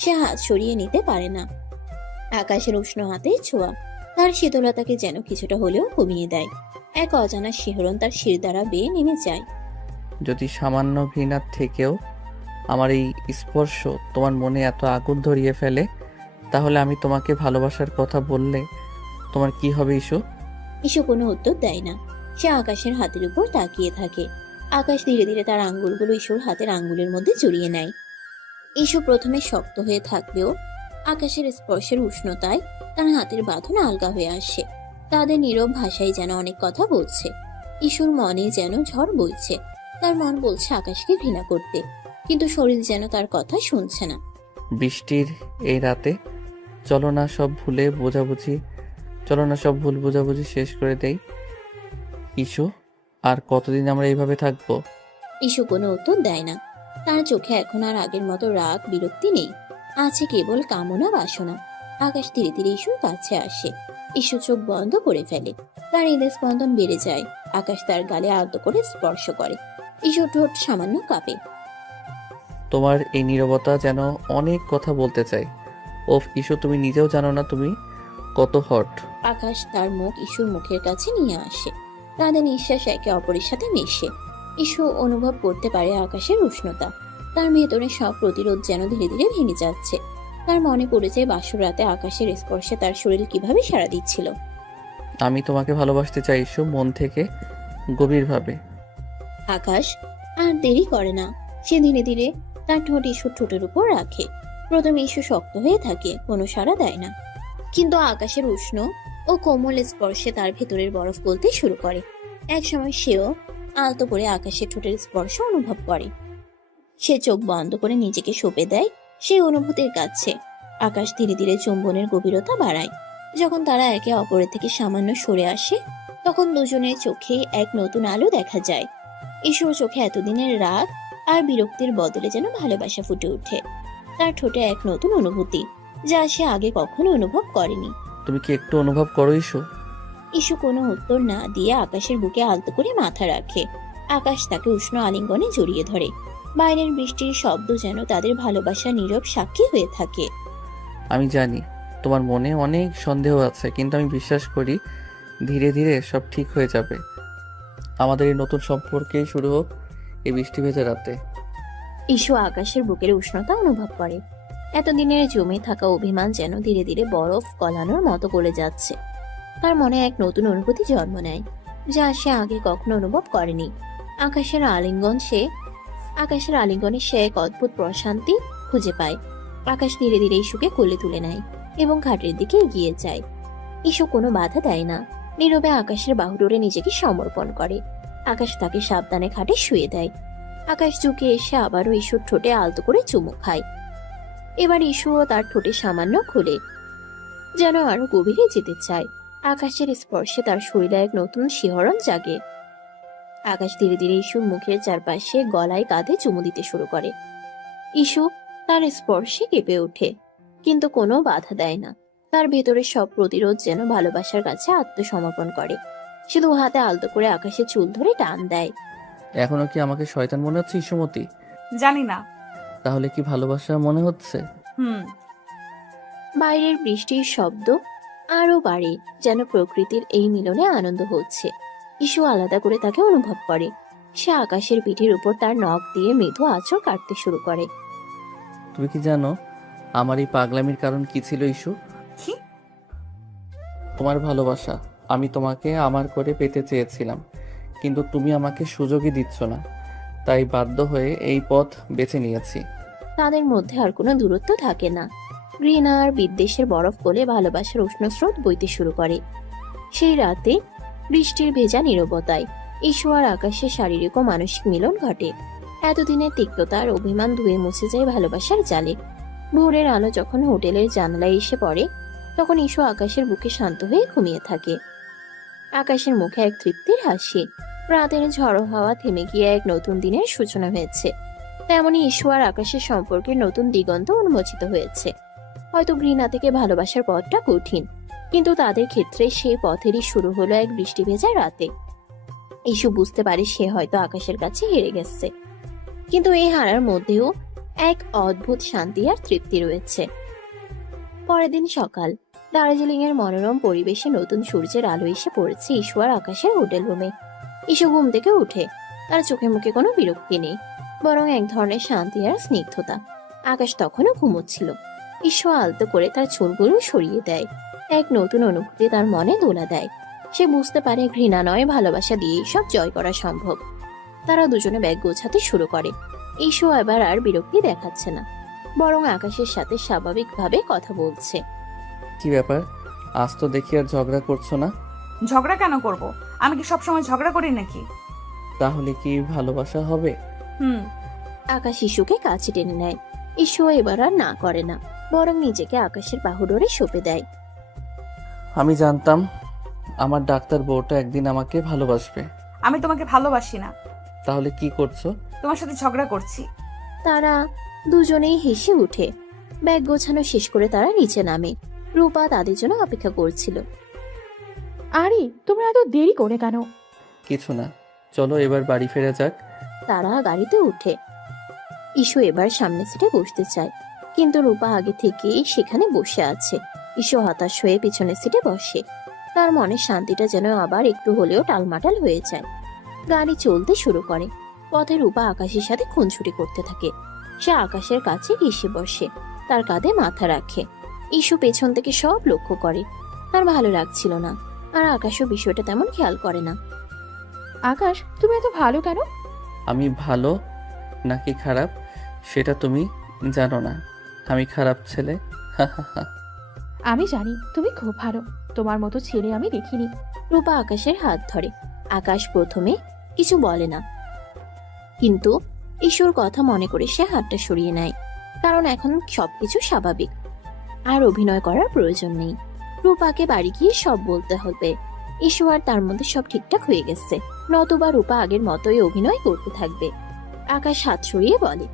সে হাত সরিয়ে নিতে পারে না। আকাশের উষ্ণ হাতে ছোঁয়া তার শীতলতাকে যেন কিছুটা হলেও কমিয়ে দেয়। এক অজানা শিহরণ তার শির দ্বারা বেয়ে নেমে যায়। যদি সামান্য ঘৃণার থেকেও আমার এই স্পর্শ তোমার মনে এত আগুন ধরিয়ে ফেলে, তাহলে আমি তোমাকে ভালোবাসার কথা বললে তোমার কি হবে ইস্যু? ইস্যু কোনো উত্তর দেয় না। সে আকাশের হাতের উপর তাকিয়ে থাকে। আকাশ ধীরে ধীরে তার আঙ্গুলগুলো ইস্যুর হাতের আঙ্গুলের মধ্যে জড়িয়ে নেয়। ইস্যু প্রথমে শক্ত হয়ে থাকলেও আকাশের স্পর্শের উষ্ণতায় তার হাতের বাঁধন আলগা হয়ে আসে। তাদের নীরব ভাষায় যেন অনেক কথা বলছে। ইস্যুর মনে যেন ঝড় বইছে। তার মন বলছে আকাশকে ঘৃণা করতে, কিন্তু শরীর যেন তার কথা শুনছে না। বৃষ্টির এই রাতে চলো না সব ভুল বোঝাবুঝি শেষ করে দেই ইস্যু। আর কতদিন আমরা এইভাবে থাকবো? ইস্যু কোনো উত্তর দেয় না। তার চোখে এখন আর আগের মতো রাগ বিরক্তি নেই, আছে কেবল কামনা বাসনা। আকাশ ধীরে ধীরে ইস্যুর কাছে আসে। ইস্যু চোখ বন্ধ করে ফেলে। তার হৃদয় স্পন্দন বেড়ে যায়। আকাশ তার গালে আলতো করে স্পর্শ করে। ইস্যুর ঠোঁট সামান্য কাঁপে। তোমার এই নীরবতা যেন অনেক কথা বলতে চাই। ওফ ইস্যু, তুমি নিজেও জানো না তুমি কত হট। আকাশ তার মুখ ইস্যুর মুখের কাছে নিয়ে আসে। তাদের নিঃশ্বাস একে অপরের সাথে মেশে। ইস্যু অনুভব করতে পারে আকাশের উষ্ণতা। তার ভেতরে সব প্রতিরোধ যেন ধীরে ধীরে ভেঙে যাচ্ছে। তার মনে পড়েছে বাসর রাতে আকাশের স্পর্শে তার শরীর কিভাবে সাড়া দিচ্ছিল। আমি তোমাকে ভালোবাসতে চাই ইস্যু, মন থেকে গভীরভাবে। আকাশ আর দেরি করে না। সে ধীরে ধীরে তার ঠোঁট ইস্যুর ঠোঁটের উপর রাখে। প্রথমে ইস্যু শক্ত হয়ে থাকে, কোনো সাড়া দেয় না। কিন্তু আকাশের উষ্ণ ও ও কোমল স্পর্শে তার ভেতরের বরফ গলতে শুরু করে। একসময় সেও আলতো করে আকাশের ঠোঁটের স্পর্শ অনুভব করে। সে চোখ বন্ধ করে নিজেকে সঁপে দেয় সেই অনুভূতির কাছে। আকাশ ধীরে ধীরে চুম্বনের গভীরতা বাড়ায়। যখন তারা একে অপরের থেকে সামান্য সরে আসে, তখন দুজনের চোখে এক নতুন আলো দেখা যায়। ইসুর চোখে এতদিনের রাগ আর বিরক্তির বদলে যেন ভালোবাসা ফুটে ওঠে। তার ঠোঁটে এক নতুন অনুভূতি, যা সে আগে কখনো অনুভব করেনি। তুমি কি একটু অনুভব করো ইস্যু? ইসু কোনো উত্তর না দিয়ে আকাশের বুকে আলতো করে মাথা রাখে। আকাশ তাকে উষ্ণ আলিঙ্গনে জড়িয়ে ধরে। বাইরের বৃষ্টির শব্দ যেন তাদের ভালোবাসার নীরব সাক্ষী হয়ে থাকে। আমি জানি তোমার মনে অনেক সন্দেহ আছে, কিন্তু আমি বিশ্বাস করি ধীরে ধীরে সব ঠিক হয়ে যাবে। আমাদের এই নতুন সম্পর্কেই শুরু হোক এই বৃষ্টি ভেজা রাতে। ইসু আকাশের বুকের উষ্ণতা অনুভব করে। এতদিনের জমে থাকা অভিমান যেন ধীরে ধীরে বরফ গলানোর মতো গলে যাচ্ছে। তার মনে এক নতুন অনুভূতি জন্ম নেয়, যা সে আগে কখনো অনুভব করেনি। আকাশের আলিঙ্গনে সে এক অদ্ভুত প্রশান্তি খুঁজে পায়। আকাশ ধীরে ধীরে ইসুকে কোলে তুলে নেয় এবং খাটের দিকে এগিয়ে যায়। ইসু কোনো বাধা দেয় না, নীরবে আকাশের বাহু ধরে নিজেকে সমর্পণ করে। আকাশ তাকে সাবধানে খাটে শুয়ে দেয়। আকাশ ঝুঁকে এসে আবারও ইসুর ঠোঁটে আলতো করে চুমু খায়। এবার ইসুও তার ঠোঁটে সামান্য খুলে, যেন আরো গভীরে যেতে চায়। আকাশের স্পর্শে তার শরীরে এক নতুন শিহরণ জাগে। আকাশ ধীরে ধীরে ইসুর মুখের চারপাশে গলায় কাঁধে চুমু দিতে শুরু করে। ইসু তার স্পর্শে কেঁপে ওঠে, কিন্তু কোনো বাধা দেয় না। তার ভেতরের সব প্রতিরোধ যেন ভালোবাসার কাছে আত্মসমর্পণ করে। সে দু হাতে আলতো করে আকাশের চুল ধরে টান দেয়। এখনো কি আমাকে শয়তান মনে হচ্ছে ইসুমতি? জানি না। তাহলে কি ভালোবাসা মনে হচ্ছে? বাইরের বৃষ্টির শব্দ আরো বাড়ে, যেন প্রকৃতির এই মিলনে আনন্দ হচ্ছে। ইসু আলাদা করে তাকে অনুভব করে। সে আকাশের পিঠের উপর তার নখ দিয়ে মৃদু আঁচড় কাটতে শুরু করে। তুমি কি জানো আমার এই পাগলামির কারণ কি ছিল ইস্যু? কি? তোমার ভালোবাসা। আমি তোমাকে আমার করে পেতে চেয়েছিলাম, কিন্তু তুমি আমাকে সুযোগই দিচ্ছ না, তাই বাধ্য হয়ে এই পথ বেছে নিয়েছি। তাদের মধ্যে আর কোনো দূরত্ব থাকে না। ঘৃণা আর বিদ্বেষের বরফ গলে ভালোবাসার উষ্ণ স্রোত বইতে শুরু করে। সেই রাতে বৃষ্টির ভেজা নীরবতায় ইসু আর আকাশের শারীরিক ও মানসিক মিলন ঘটে। এতদিনের তিক্ততার অভিমান ধুয়ে মুছে যায় ভালোবাসার জালে। ভোরের আলো যখন হোটেলের জানালায় এসে পড়ে, তখন ইসু আকাশের বুকে শান্ত হয়ে ঘুমিয়ে থাকে। আকাশের মুখে এক তৃপ্তির হাসি। রাতের ঝড়ো হাওয়া থেমে গিয়ে এক নতুন দিনের সূচনা হয়েছে। তেমনি ইসু আর আকাশের সম্পর্কের নতুন দিগন্ত উন্মোচিত হয়েছে। হয়তো ঘৃণা থেকে ভালোবাসার পথটা কঠিন, কিন্তু তাদের ক্ষেত্রে সেই পথেরই শুরু হলো এক বৃষ্টি ভেজা রাতে। ইসু বুঝতে পারে সে হয়তো আকাশের কাছে হেরে গেছে, কিন্তু এই হারার মধ্যেও এক অদ্ভুত শান্তি আর তৃপ্তি রয়েছে। পরের দিন সকাল, দার্জিলিং এর মনোরম পরিবেশে নতুন সূর্যের আলো এসে পড়েছে ইসু আর আকাশের হোটেল রুমে। ইসু ঘুম থেকে উঠে। তার চোখে মুখে কোনো বিরক্তি নেই, বরং এক ধরনের শান্তি আর স্নিগ্ধতা। আকাশ তখনও ঘুমোচ্ছিল। ইসু আলতো করে তার চুলগুলো সরিয়ে দেয়। এক নতুন অনুভূতি তার মনে দোলা দেয়। সে বুঝতে পারে ঘৃণা নয়, ভালোবাসা দিয়েই সব জয় করা সম্ভব। তারা দুজনে ব্যাগ গোছাতে শুরু করে। ইসু এবার আর বিরক্তি দেখাচ্ছে না, বরং আকাশের সাথে স্বাভাবিকভাবে কথা বলছে। কি ব্যাপার, আজ তো দেখি আর ঝগড়া করছো না? ঝগড়া কেন করব? আমি কি সবসময় ঝগড়া করি নাকি? তাহলে কি ভালোবাসা হবে? আকাশ ইসুকে কাছে টেনে নেয়। ইসু এবার আর না করে না, বরং নিজেকে আকাশের বাহু ধরে সঁপে দেয়। আমি জানতাম আমার ডাক্তার বউটা একদিন আমাকে ভালোবাসবে। আমি তোমাকে ভালোবাসি না। তাহলে কি করছো? তোমার সাথে ঝগড়া করছি। তারা দুজনেই হেসে উঠে। ব্যাগ গোছানো শেষ করে তারা নিচে নামে। রূপা তাদের জন্য অপেক্ষা করছিল। আরে তোমরা এত দেরি করে কেন? কিছু না, চলো এবার বাড়ি ফেরা যাক। তারা গাড়িতে উঠে। ইসু এবার সামনের সিটে বসতে চায়, কিন্তু রূপা আগে থেকেই সেখানে বসে আছে। ইসু হতাশ হয়ে পিছনের সিটে বসে। তার মনের শান্তিটা যেন আবার একটু হলেও টালমাটাল হয়ে যায়। গাড়ি চলতে শুরু করে। পথে রূপা আকাশের সাথে খুনছুটি করতে থাকে। সে আকাশের কাছে ঘেঁষে বসে, তার কাঁধে মাথা রাখে। ইসু পেছন থেকে সব লক্ষ্য করে। তার ভালো লাগছিল না, আর আকাশও বিষয়টা তেমন খেয়াল করে না। আকাশ, তুমি এত ভালো কেন? আমি ভালো নাকি খারাপ সেটা তুমি জানো না। আমি খারাপ ছেলে। আমি জানি তুমি খুব ভালো, তোমার মতো ছেলে আমি দেখিনি। রূপা আকাশের হাত ধরে। আকাশ প্রথমে কিছু বলে না, কিন্তু ঈশ্বর কথা মনে করে সে হাতটা সরিয়ে নেয়, কারণ এখন সবকিছু স্বাভাবিক, আর অভিনয় করার প্রয়োজন নেই। রূপাকে বাড়ি গিয়ে সব বলতে হবে। ঈশ্বর আর তার মধ্যে সব ঠিকঠাক হয়ে গেছে, নতুবা রূপা আগের মতোই অভিনয় করতে থাকবে। আকাশ হাত সরিয়ে বলে,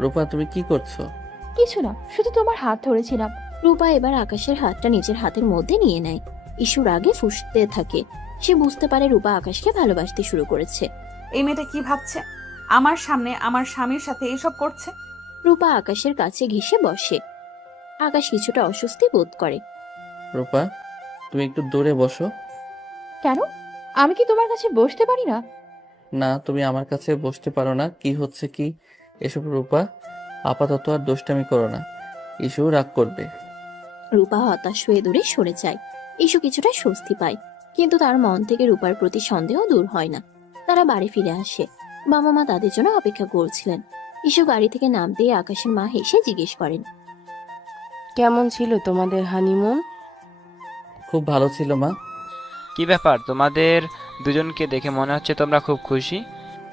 রূপা তুমি কি করছো? কিছু না, শুধু তোমার হাত ধরেছিলাম। রূপা এবার আকাশের হাতটা নিজের হাতের মধ্যে নিয়ে নেয়। ঈশ্বর আগে ফুঁসতে থাকে। সে বুঝতে পারে রূপা আকাশকে ভালোবাসতে শুরু করেছে। এই মেয়েটা কি ভাবছে? আমার সামনে আমার স্বামীর সাথে এইসব করছে। রূপা আকাশের কাছে ঘেঁষে বসে। আকাশ কিছুটা অস্বস্তি বোধ করে। রূপা তুমি একটু দূরে বসো। কেন? আমি কি তোমার কাছে বসতে পারি না? না, তুমি আমার কাছে বসতে পারো না। কি হচ্ছে কি এসব রূপা? আপাতত আর দুষ্টামি করো না, ইস্যু রাগ করবে। রূপা হতাশ হয়ে দূরে সরে যায়। ইস্যু কিছুটা স্বস্তি পায়, কিন্তু তার মন থেকে রূপার প্রতি সন্দেহ দূর হয় না। তারা বাড়ি ফিরে আসে। বাবা মা তাদের জন্য অপেক্ষা করছিলেন। ইস্যু গাড়ি থেকে নামতেই আকাশের মা হেসে জিজ্ঞেস করেন, কেমন ছিল তোমাদের হানিমুন? খুব ভালো ছিল মা। কি ব্যাপার, তোমাদের দুজনকে দেখে মনে হচ্ছে তোমরা খুব খুশি।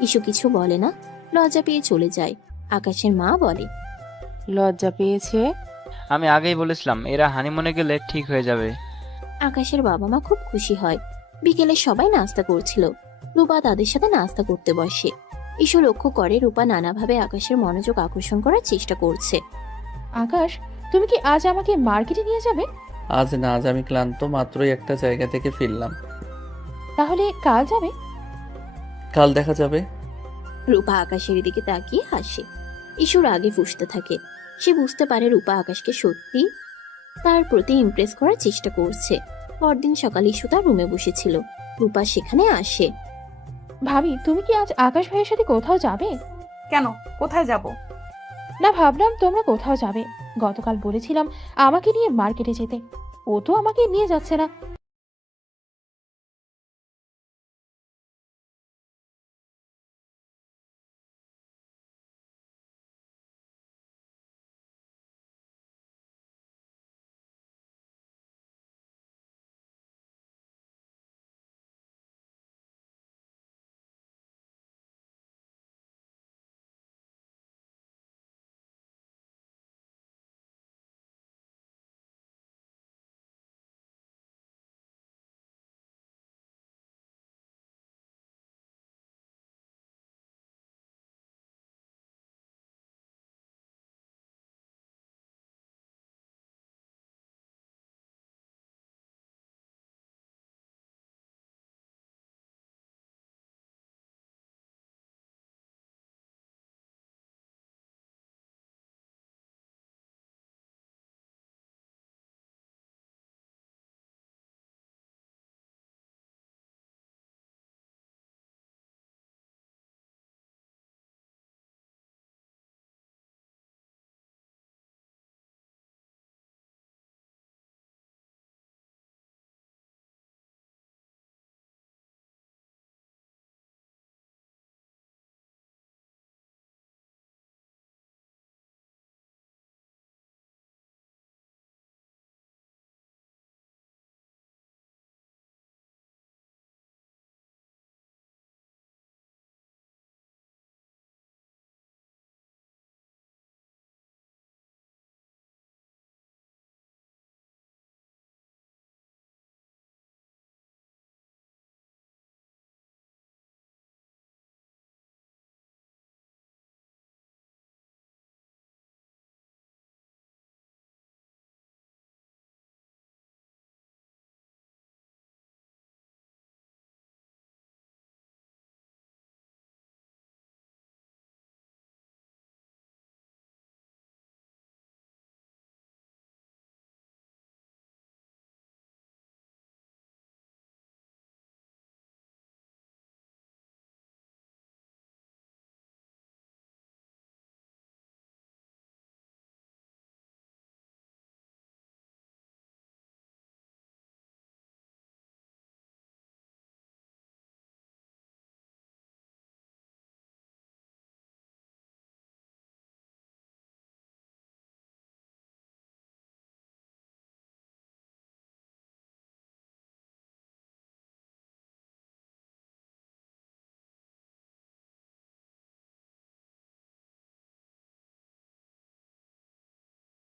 ইস্যু কিছু বলে না, লজ্জা পেয়ে চলে যায়। আকাশের মা বলে, লজ্জা পেয়েছে? আমি আগেই বলেছিলাম এরা হানিমুনে গেলে ঠিক হয়ে যাবে। আকাশের বাবা মা খুব খুশি হয়। বিকেলে সবাই নাস্তা করছিল। রূপা তাদের সাথে নাস্তা করতে বসে। ইস্যু লক্ষ্য করে রূপা নানাভাবে আকাশের মনোযোগ আকর্ষণ করার চেষ্টা করছে। আকাশ, তুমি কি আজ আমাকে মার্কেটে নিয়ে যাবে? আজ না, আজ আমি ক্লান্ত, মাত্রই একটা জায়গা থেকে ফিরলাম। তাহলে কাল যাবে? কাল দেখা যাবে। রূপা আকাশের দিকে তাকিয়ে হাসে। ইস্যুর আগে ফুঁসতে থাকে। সে বুঝতে পারে রূপা আকাশকে সত্যি তার প্রতি ইমপ্রেস করার চেষ্টা করছে। পরদিন সকালে ইস্যু তার রুমে বসেছিল। রূপা সেখানে আসে। ভাবি, তুমি কি আজ আকাশ ভাইয়ের সাথে কোথাও যাবে? কেন? কোথায় যাব? না, ভাবলাম তোমরা কোথাও যাবে। গতকাল বলেছিলাম আমাকে নিয়ে মার্কেটে যেতে, ও তো আমাকে নিয়ে যাচ্ছে না।